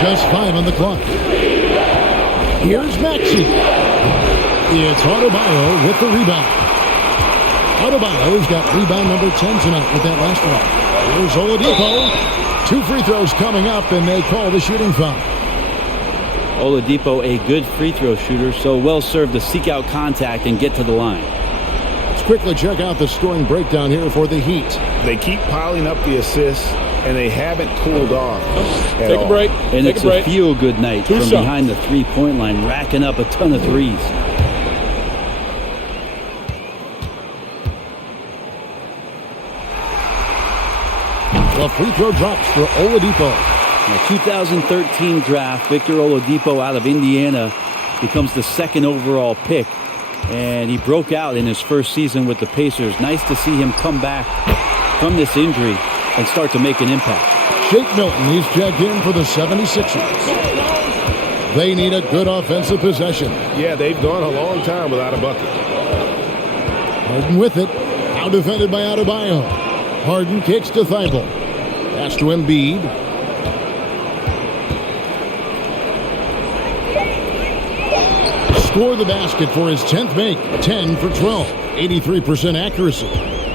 Just 5 on the clock. Here's Maxey. It's Adebayo with the rebound. Adebayo's got rebound number 10 tonight with that last one. Here's Oladipo. 2 free throws coming up, and they call the shooting foul. Oladipo, a good free throw shooter, so well served to seek out contact and get to the line. Let's quickly check out the scoring breakdown here for the Heat. They keep piling up the assists, and they haven't cooled off at Take all. a break. And Take it's a break. a feel-good night Two from shots. behind the three-point line, racking up a ton of threes. The free throw drops for Oladipo. In the 2013 draft, Victor Oladipo out of Indiana becomes the second overall pick. And he broke out in his first season with the Pacers. Nice to see him come back from this injury and start to make an impact. Shake Milton, he's checked in for the 76ers. They need a good offensive possession. Yeah, they've gone a long time without a bucket. Harden with it. Now defended by Adebayo. Harden kicks to Thibault. Pass to Embiid. Score the basket for his 10th make. 10 for 12. 83% accuracy.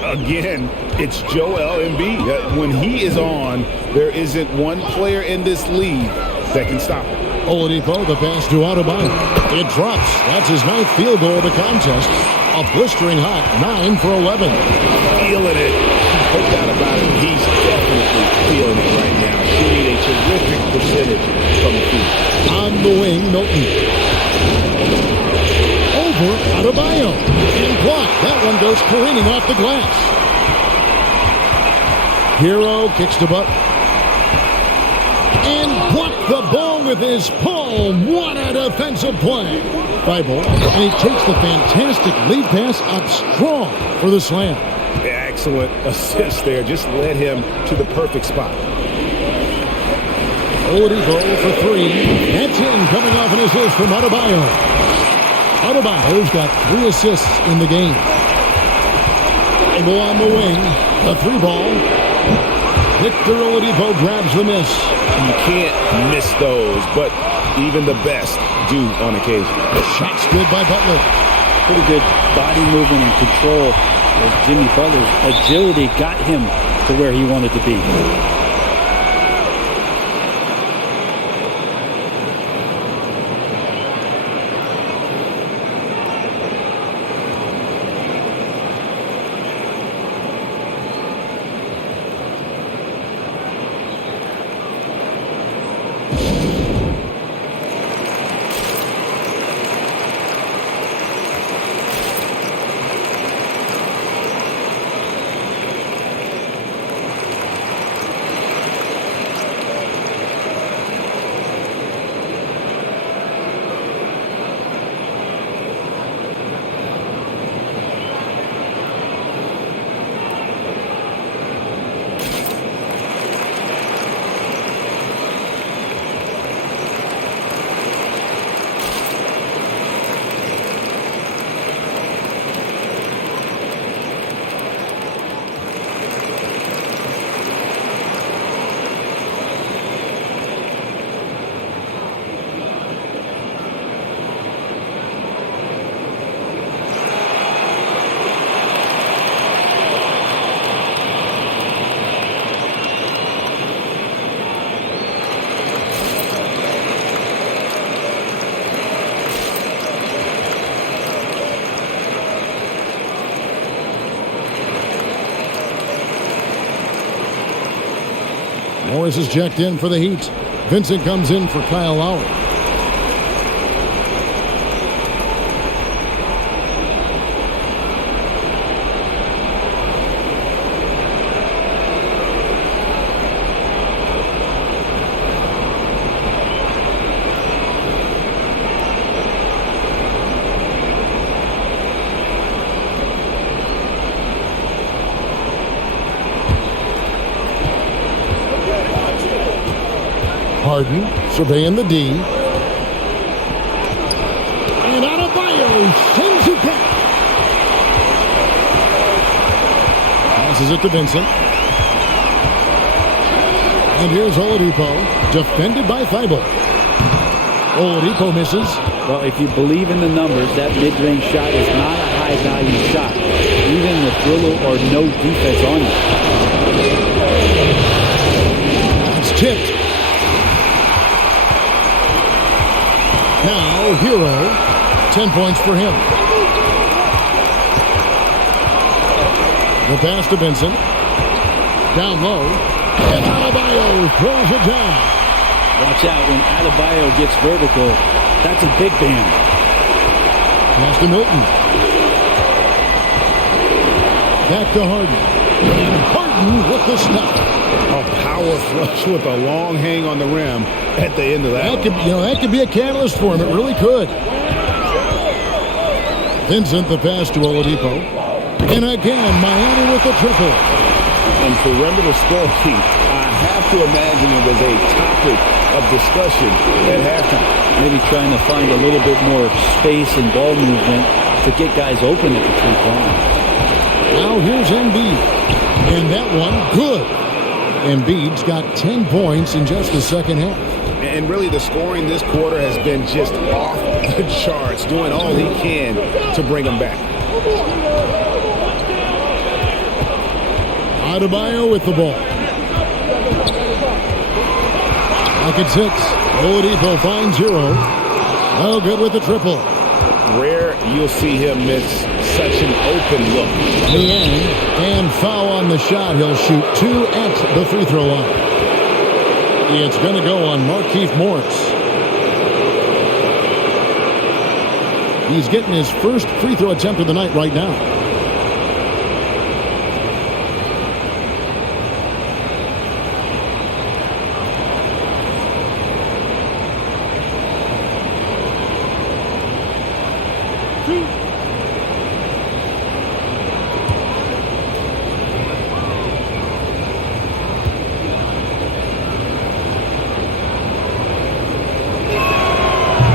Again, it's Joel Embiid. When he is on, there isn't one player in this league that can stop him. Oladipo, the pass to Adebayo. It drops. That's his 9th field goal of the contest. A blistering hot 9 for 11. Feeling it. No doubt about it. He's definitely feeling it right now. Shooting a terrific percentage from the field. On the wing, Milton. Over Adebayo. And blocked. That one goes careening off the glass. Hero kicks to Butler. And blocked the ball with his palm. What a defensive play. Thibault. And he takes the fantastic lead pass up strong for the slam. Excellent assist there. Just led him to the perfect spot. Oladipo for 3. That's in, coming off an assist from Adebayo. Adebayo's got 3 assists in the game. Thibault on the wing. The 3 ball. Victor Oladipo grabs the miss. You can't miss those, but even the best do on occasion. Shot's good by Butler. Pretty good body movement and control. As Jimmy Butler's agility got him to where he wanted to be. Morris is checked in for the Heat. Vincent comes in for Kyle Lowry. Harden surveying the D. And Adebayo sends it back. Passes it to Vincent. And here's Oladipo, defended by Thibault. Oladipo misses. Well, if you believe in the numbers, that mid-range shot is not a high-value shot, even with little or no defense on it. It's tipped. Now, Hero, 10 points for him. The pass to Vincent. Down low. And Adebayo throws it down. Watch out when Adebayo gets vertical. That's a big bam. Pass to Milton. Back to Harden. And Harden with the stop. A power flush with a long hang on the rim at the end of that. That could be a catalyst for him. It really could. Vincent, the pass to Oladipo. And again, Miami with the triple. And perimeter scoring, I have to imagine it was a topic of discussion at halftime. Maybe trying to find a little bit more space and ball movement to get guys open at the three-point line. Now here's Embiid. And that one, good. Embiid's got 10 points in just the second half. And really the scoring this quarter has been just off the charts, doing all he can to bring them back. Adebayo with the ball. Back at 6. Oladipo finds Hero. No good with the triple. Rare you'll see him miss such an open look. Niang, and foul on the shot. He'll shoot 2 at the free throw line. It's going to go on Markieff Morris. He's getting his first free throw attempt of the night right now.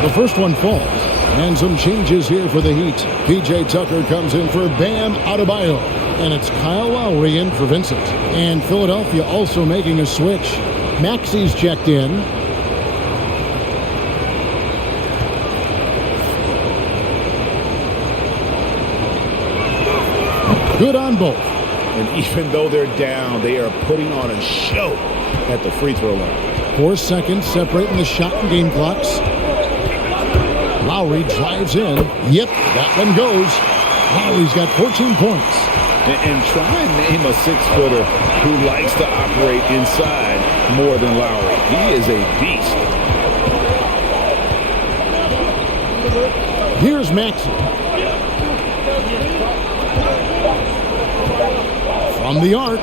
The first one falls, and some changes here for the Heat. P.J. Tucker comes in for Bam Adebayo, and it's Kyle Lowry in for Vincent. And Philadelphia also making a switch. Maxi's checked in. Good on both. And even though they're down, they are putting on a show at the free throw line. 4 seconds separating the shot and game clocks. Lowry drives in. Yep, that one goes. Lowry's got 14 points. And try and name a 6-footer who likes to operate inside more than Lowry. He is a beast. Here's Maxey. From the arc.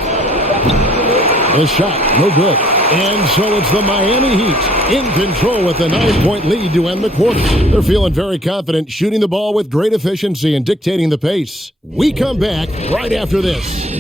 The shot, no good. And so it's the Miami Heat in control with a 9-point lead to end the quarter. They're feeling very confident, shooting the ball with great efficiency and dictating the pace. We come back right after this.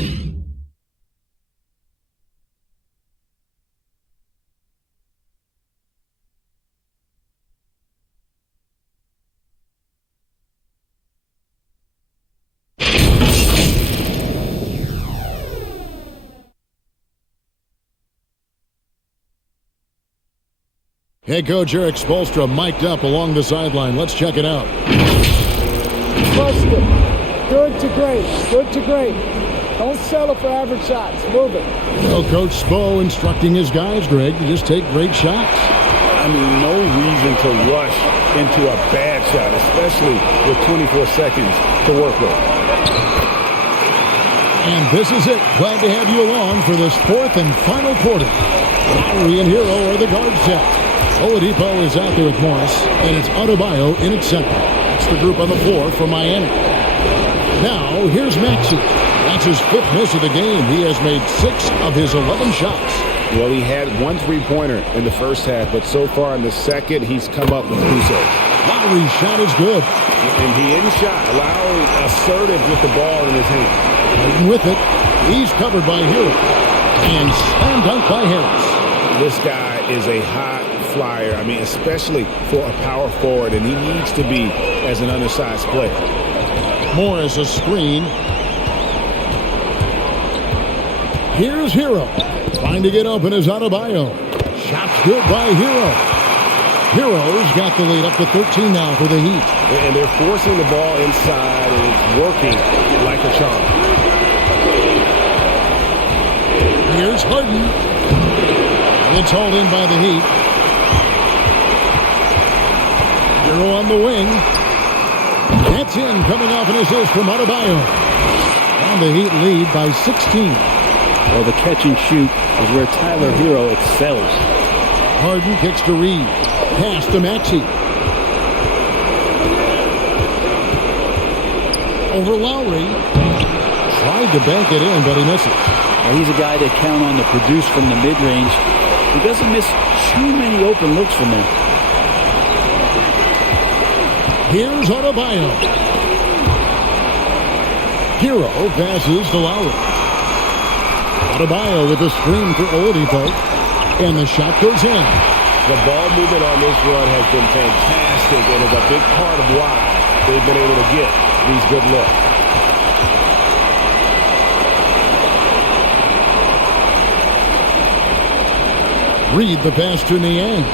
Head coach Eric Spoelstra mic'd up along the sideline. Let's check it out. Trust him. Good to great. Good to great. Don't settle for average shots. Move it. Well, Coach Spo instructing his guys, Greg, to just take great shots. I mean, no reason to rush into a bad shot, especially with 24 seconds to work with. And this is it. Glad to have you along for this fourth and final quarter. Lowry and Hero are the guard set. Oladipo is out there with Morris, and it's Adebayo in at center. It's the group on the floor for Miami. Now, here's Maxey. That's his 5th miss of the game. He has made 6 of his 11 shots. Well, he had 1 3-pointer in the first half, but so far in the second, he's come up with 2 saves. Lowry's shot is good. And he isn't shy. Lowry assertive with the ball in his hand. Fighting with it. He's covered by Hero. And slam dunk by Harris. This guy is a high flyer. I mean, especially for a power forward, and he needs to be as an undersized player. Morris a screen. Here's Hero. Trying to get open is Adebayo. Shot's good by Hero. Hero's got the lead up to 13 now for the Heat. And they're forcing the ball inside, and it's working like a charm. Here's Harden. It's hauled in by the Heat. Hero on the wing. That's in, coming off an assist from Adebayo. And the Heat lead by 16. Well, the catch and shoot is where Tyler Hero excels. Harden kicks to Reed. Pass to Maxey. Over Lowry. Tried to bank it in, but he misses. Well, he's a guy that count on to produce from the mid-range. He doesn't miss too many open looks from there. Here's Adebayo. Hero passes to Lowry. Adebayo with a screen for Oladipo. And the shot goes in. The ball movement on this run has been fantastic, and is a big part of why they've been able to get these good looks. Reed the pass to Niang.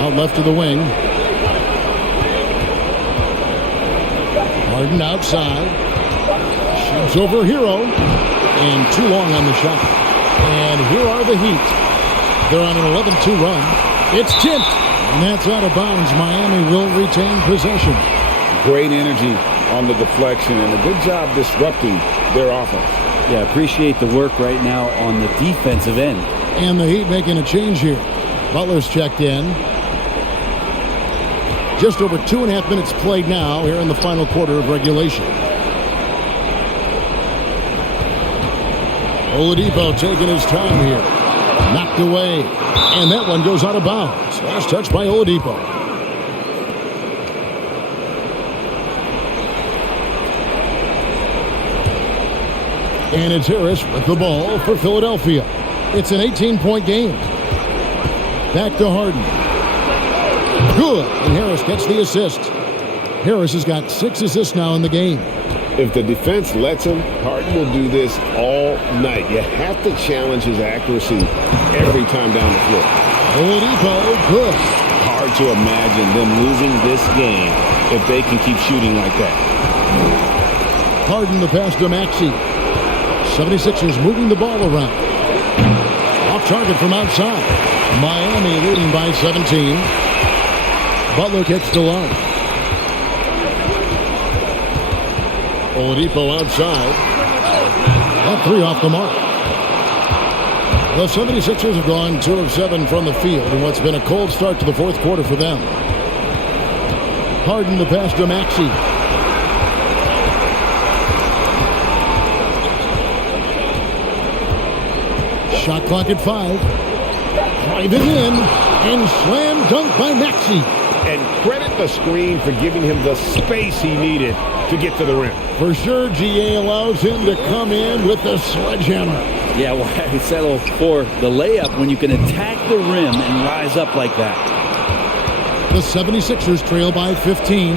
Out left to the wing. Harden outside. Shoots over Hero. And too long on the shot. And here are the Heat. They're on an 11-2 run. It's tipped. And that's out of bounds. Miami will retain possession. Great energy on the deflection and a good job disrupting their offense. Yeah, appreciate the work right now on the defensive end. And the Heat making a change here. Butler's checked in. Just over 2.5 minutes played now here in the final quarter of regulation. Oladipo taking his time here. Knocked away. And that one goes out of bounds. Last touch by Oladipo. And it's Harris with the ball for Philadelphia. It's an 18-point game. Back to Harden. Good. And Harris gets the assist. Harris has got 6 assists now in the game. If the defense lets him, Harden will do this all night. You have to challenge his accuracy every time down the floor. Oladipo, good. Hard to imagine them losing this game if they can keep shooting like that. Harden the pass to Maxey. 76ers moving the ball around. Off target from outside. Miami leading by 17. Butler kicks to Love. Oladipo outside. That 3 off the mark. The 76ers have gone 2 of 7 from the field in what's been a cold start to the fourth quarter for them. Harden the pass to Maxey. Shot clock at 5. Driving in and slam dunk by Maxey. And credit the screen for giving him the space he needed to get to the rim. For sure, GA allows him to come in with the sledgehammer. Yeah, why settle for the layup when you can attack the rim and rise up like that? The 76ers trail by 15.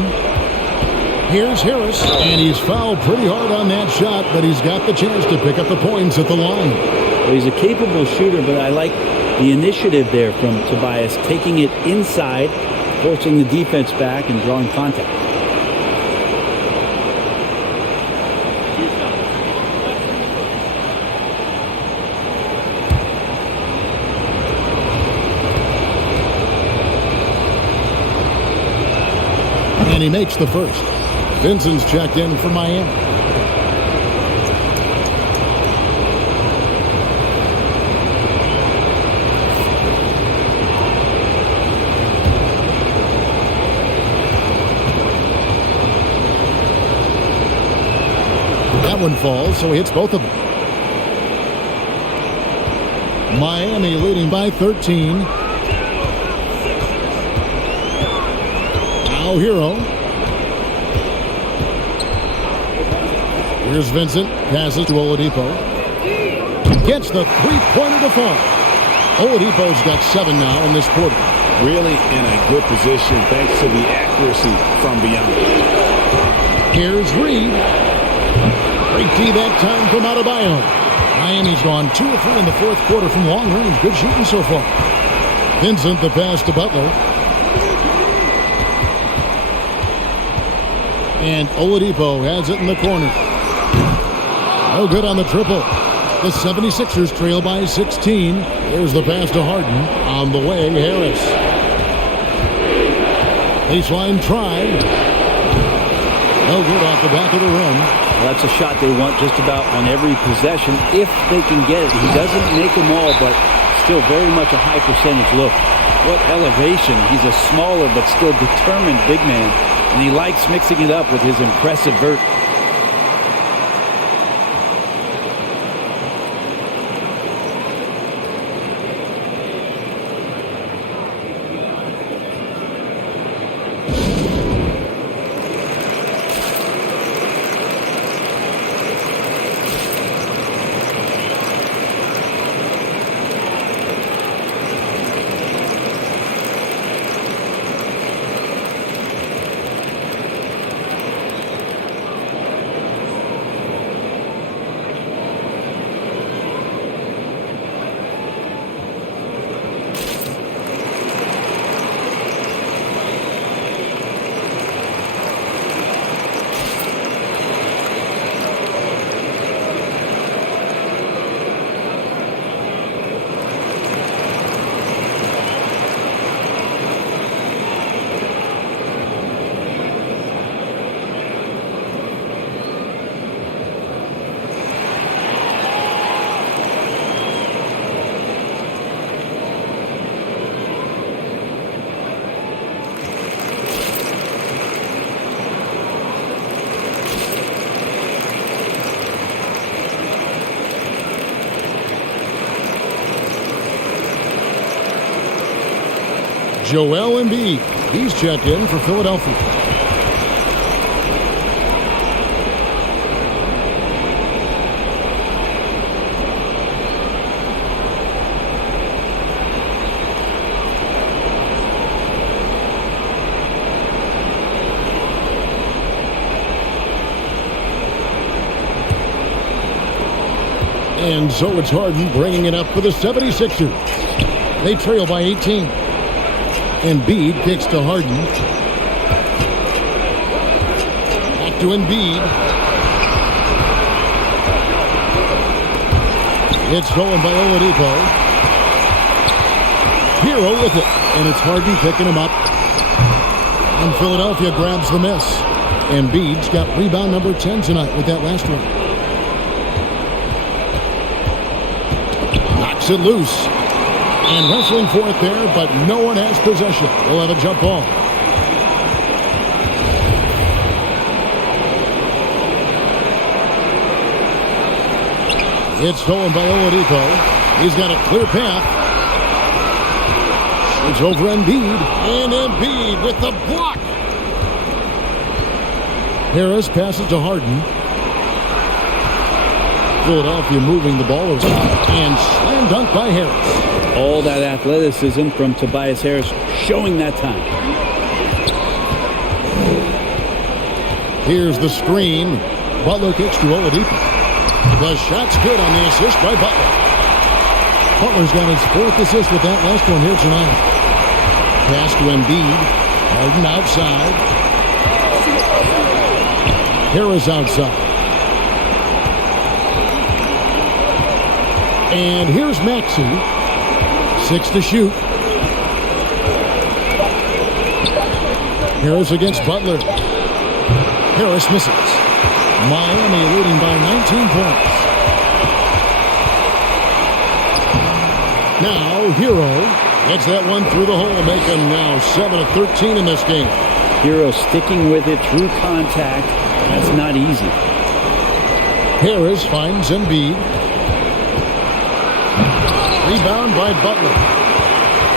Here's Harris, and he's fouled pretty hard on that shot, but he's got the chance to pick up the points at the line. Well, he's a capable shooter, but I like the initiative there from Tobias, taking it inside, forcing the defense back, and drawing contact. And he makes the first. Vincent's checked in for Miami. That one falls, so he hits both of them. Miami leading by 13. Now Hero. Here's Vincent. Passes to Oladipo. Gets the three-pointer to fall. Oladipo's got 7 now in this quarter. Really in a good position thanks to the accuracy from beyond. Here's Reed. Great D that time from Adebayo. Miami's gone 2 of 3 in the fourth quarter from long range. Good shooting so far. Vincent the pass to Butler. And Oladipo has it in the corner. No good on the triple. The 76ers trail by 16. There's the pass to Harden. On the way, Harris. Baseline try. No good off the back of the rim. Well, that's a shot they want just about on every possession if they can get it. He doesn't make them all, but still very much a high percentage look. What elevation. He's a smaller but still determined big man. And he likes mixing it up with his impressive vert. Joel Embiid. He's checked in for Philadelphia. And so it's Harden bringing it up for the 76ers. They trail by 18. Embiid kicks to Harden. Back to Embiid. It's stolen by Oladipo. Hero with it. And it's Harden picking him up. And Philadelphia grabs the miss. Embiid's got rebound number 10 tonight with that last one. Knocks it loose. And wrestling for it there, but no one has possession. We'll have a jump ball. It's stolen by Oladipo. He's got a clear path. It's over Embiid. And Embiid with the block. Harris passes to Harden. Philadelphia moving the ball over. And slam dunk by Harris. All that athleticism from Tobias Harris showing that time. Here's the screen. Butler kicks to Oladipo. The shot's good on the assist by Butler. Butler's got his 4th assist with that last one here tonight. Pass to Embiid. Harden outside. Harris outside. And here's Maxey. 6 to shoot. Harris against Butler. Harris misses. Miami leading by 19 points. Now Hero gets that one through the hole, making now 7 of 13 in this game. Hero sticking with it through contact. That's not easy. Harris finds Embiid. Rebound by Butler.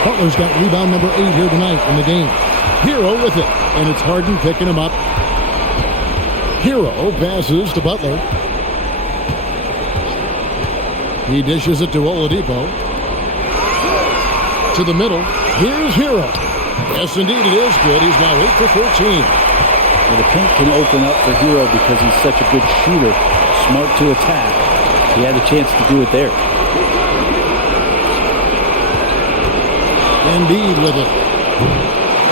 Butler's got rebound number 8 here tonight in the game. Hero with it, and it's Harden picking him up. Hero passes to Butler. He dishes it to Oladipo. to the middle. Here's Hero. Yes, indeed, it is good. He's now 8 for 14. Well, the paint can open up for Hero because he's such a good shooter, smart to attack. He had a chance to do it there. Embiid with it.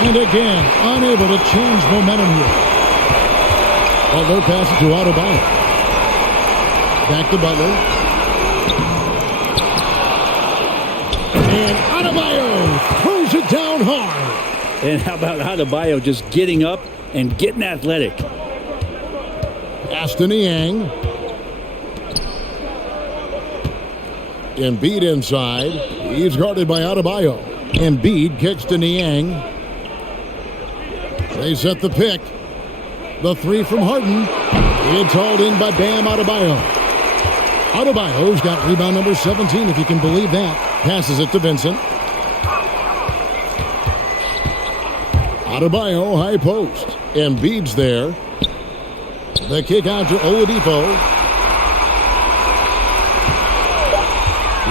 And again, unable to change momentum here. Butler passes to Adebayo. Back to Butler. And Adebayo throws it down hard. And how about Adebayo just getting up and getting athletic? Aston Yang. Embiid inside. He's guarded by Adebayo. Embiid kicks to Niang. They set the pick. The three from Harden. It's hauled in by Bam Adebayo. Adebayo's got rebound number 17, if you can believe that. Passes it to Vincent. Adebayo, high post. Embiid's there. The kick out to Oladipo.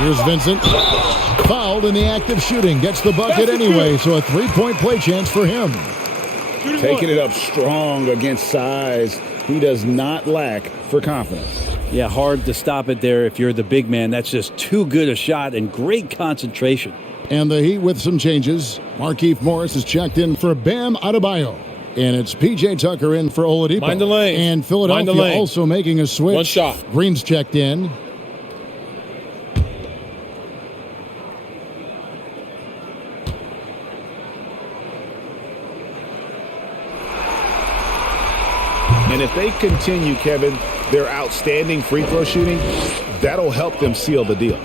Here's Vincent. Fouled in the act of shooting. Gets the bucket anyway, so a three-point play chance for him. Taking it up strong against size. He does not lack for confidence. Yeah, hard to stop it there if you're the big man. That's just too good a shot and great concentration. And the Heat with some changes. Markieff Morris is checked in for Bam Adebayo. And it's P.J. Tucker in for Oladipo. Mind the lane. And Philadelphia also making a switch. One shot. Green's checked in. And if they continue, Kevin, their outstanding free throw shooting, that'll help them seal the deal.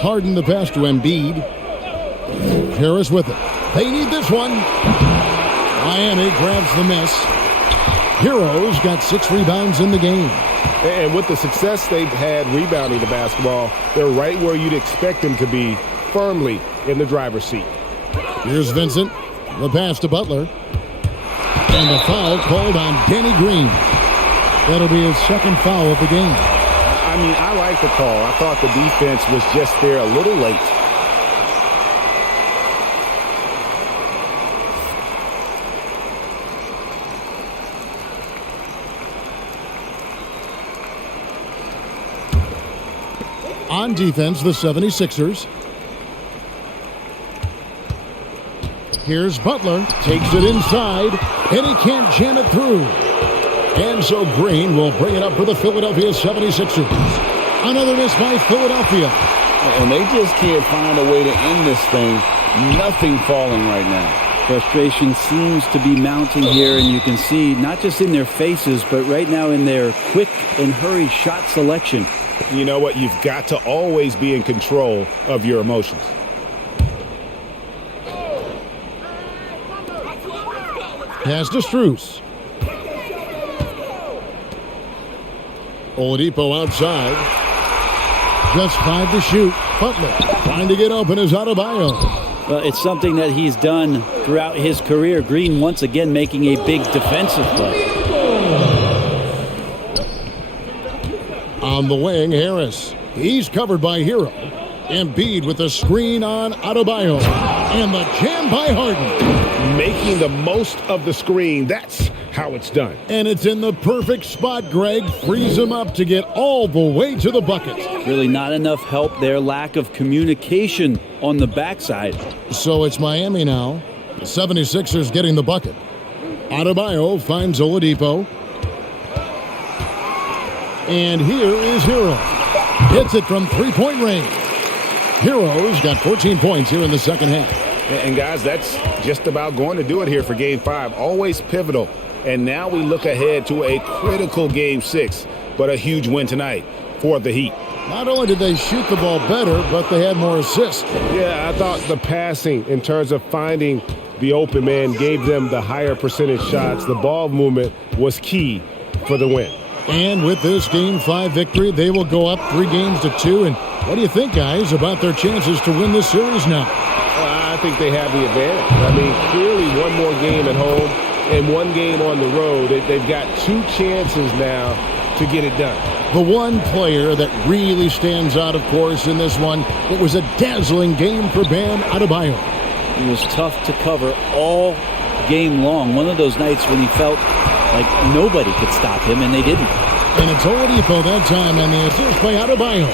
Harden the pass to Embiid. Harris with it. They need this one. Miami grabs the miss. Heroes got 6 rebounds in the game. And with the success they've had rebounding the basketball, they're right where you'd expect them to be, firmly in the driver's seat. Here's Vincent. The pass to Butler. And a foul called on Danny Green. That'll be his second foul of the game. I mean, I like the call. I thought the defense was just there a little late. On defense, the 76ers. Here's Butler. Takes it inside, and he can't jam it through. And so Green will bring it up for the Philadelphia 76ers. Another miss by Philadelphia. And they just can't find a way to end this thing. Nothing falling right now. Frustration seems to be mounting here, and you can see not just in their faces, but right now in their quick and hurried shot selection. You know what? You've got to always be in control of your emotions. Pass to Strus. Oladipo outside. Just 5 to shoot. Butler trying to get open is Adebayo. Well, it's something that he's done throughout his career. Green once again making a big defensive play. On the wing, Harris. He's covered by Hero. Embiid with a screen on Adebayo. And the jam by Harden. Making the most of the screen. That's how it's done. And it's in the perfect spot, Greg. Frees him up to get all the way to the bucket. Really not enough help there. Lack of communication on the backside. So it's Miami now. The 76ers getting the bucket. Adebayo finds Oladipo. And here is Hero. Hits it from three-point range. Hero's got 14 points here in the second half. And guys, that's just about going to do it here for Game 5. Always pivotal. And now we look ahead to a critical Game 6, but a huge win tonight for the Heat. Not only did they shoot the ball better, but they had more assists. Yeah, I thought the passing in terms of finding the open man gave them the higher percentage shots. The ball movement was key for the win. And with this Game 5 victory, they will go up 3-2. And what do you think, guys, about their chances to win this series now? I think they have the advantage. I mean, clearly one more game at home and one game on the road. They've got 2 chances now to get it done. The one player that really stands out, of course, in this one, it was a dazzling game for Bam Adebayo. It was tough to cover all game long. One of those nights when he felt like nobody could stop him, and they didn't. And it's Oladipo that time, and the assist by Adebayo.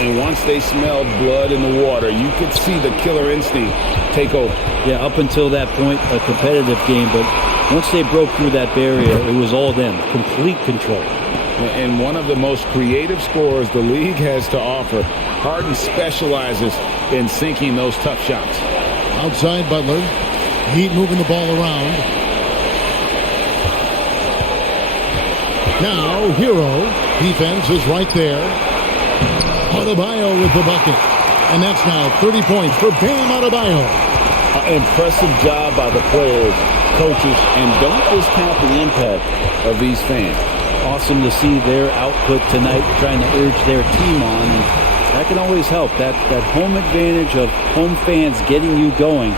And once they smelled blood in the water, you could see the killer instinct take over. Yeah, up until that point, a competitive game, but once they broke through that barrier, it was all them. Complete control. And one of the most creative scorers the league has to offer. Harden specializes in sinking those tough shots. Outside Butler. Heat moving the ball around. Now, Hero. Defense is right there. Adebayo with the bucket. And that's now 30 points for Bam Adebayo. Impressive job by the players, coaches, and don't discount the impact of these fans. Awesome to see their output tonight, trying to urge their team on, and that can always help. That home advantage of home fans getting you going,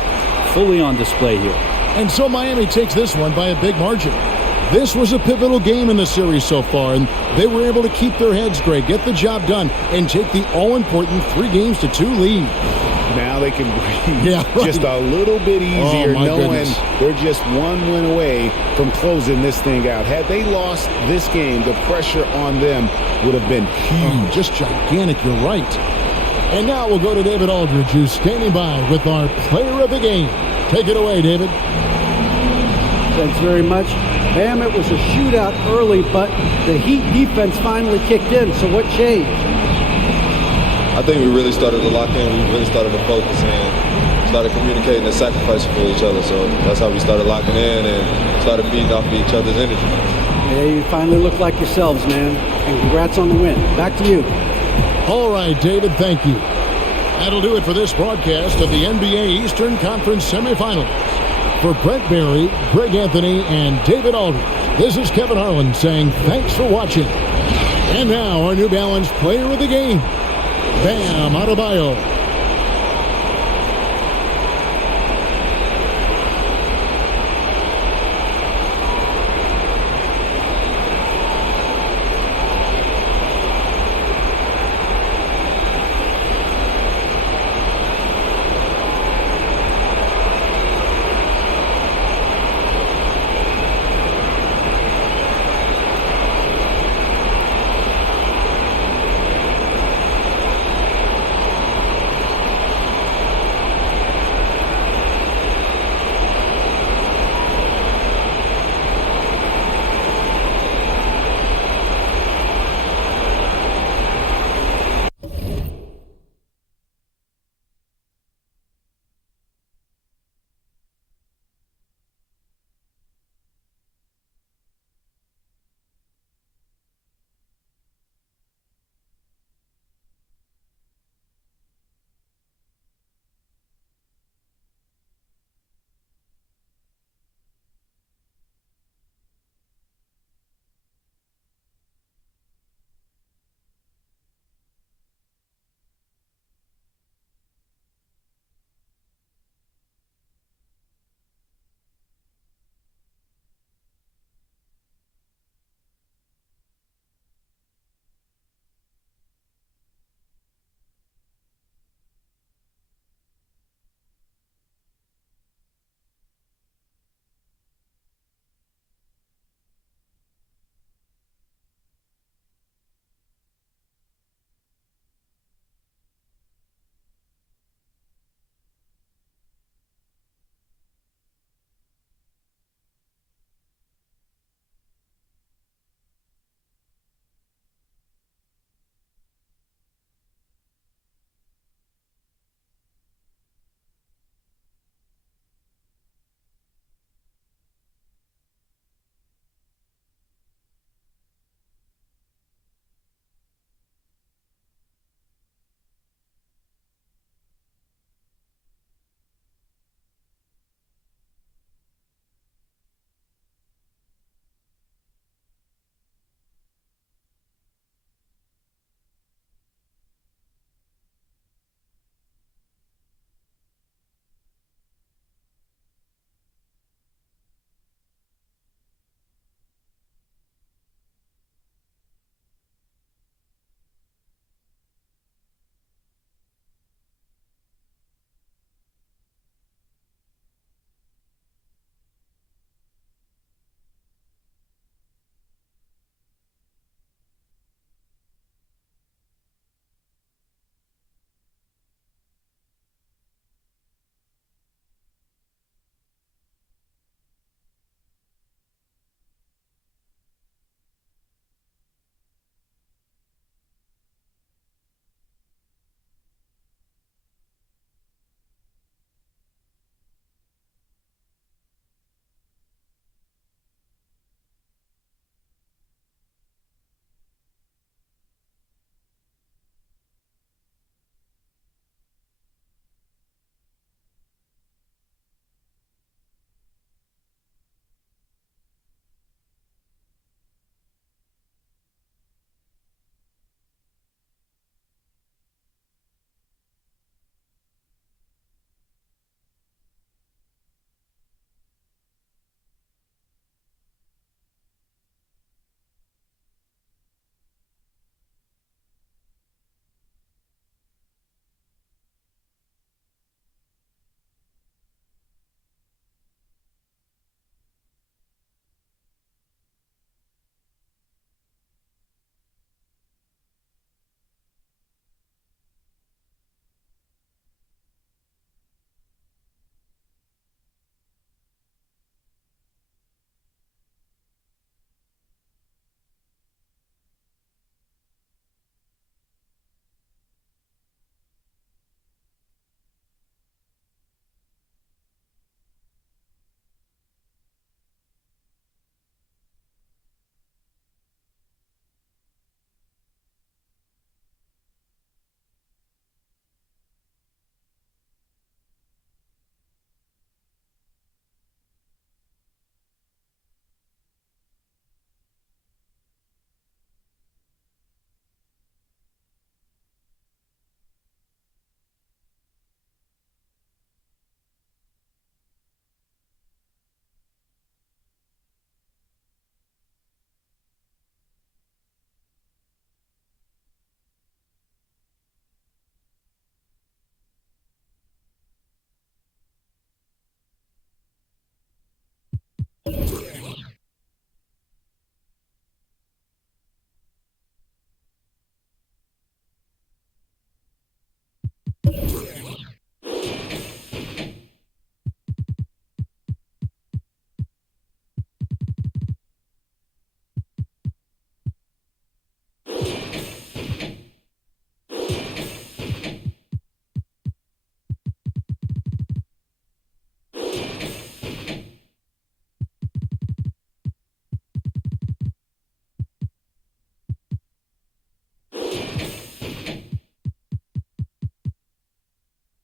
fully on display here. And so Miami takes this one by a big margin. This was a pivotal game in the series so far, and they were able to keep their heads straight, get the job done, and take the all-important 3-2 lead. Now they can breathe just a little bit easier, knowing they're just one win away from closing this thing out. Had they lost this game, the pressure on them would have been huge. Just gigantic, you're right. And now we'll go to David Aldridge, who's standing by with our player of the game. Take it away, David. Thanks very much. Bam, it was a shootout early, but the Heat defense finally kicked in. So what changed? I think we really started to lock in. We really started to focus and started communicating and sacrificing for each other. So that's how we started locking in and started feeding off of each other's energy. Yeah, you finally look like yourselves, man. And congrats on the win. Back to you. All right, David, thank you. That'll do it for this broadcast of the NBA Eastern Conference semifinals. For Brent Barry, Greg Anthony, and David Aldridge, this is Kevin Harlan saying thanks for watching. And now our New Balance player of the game, Bam Adebayo.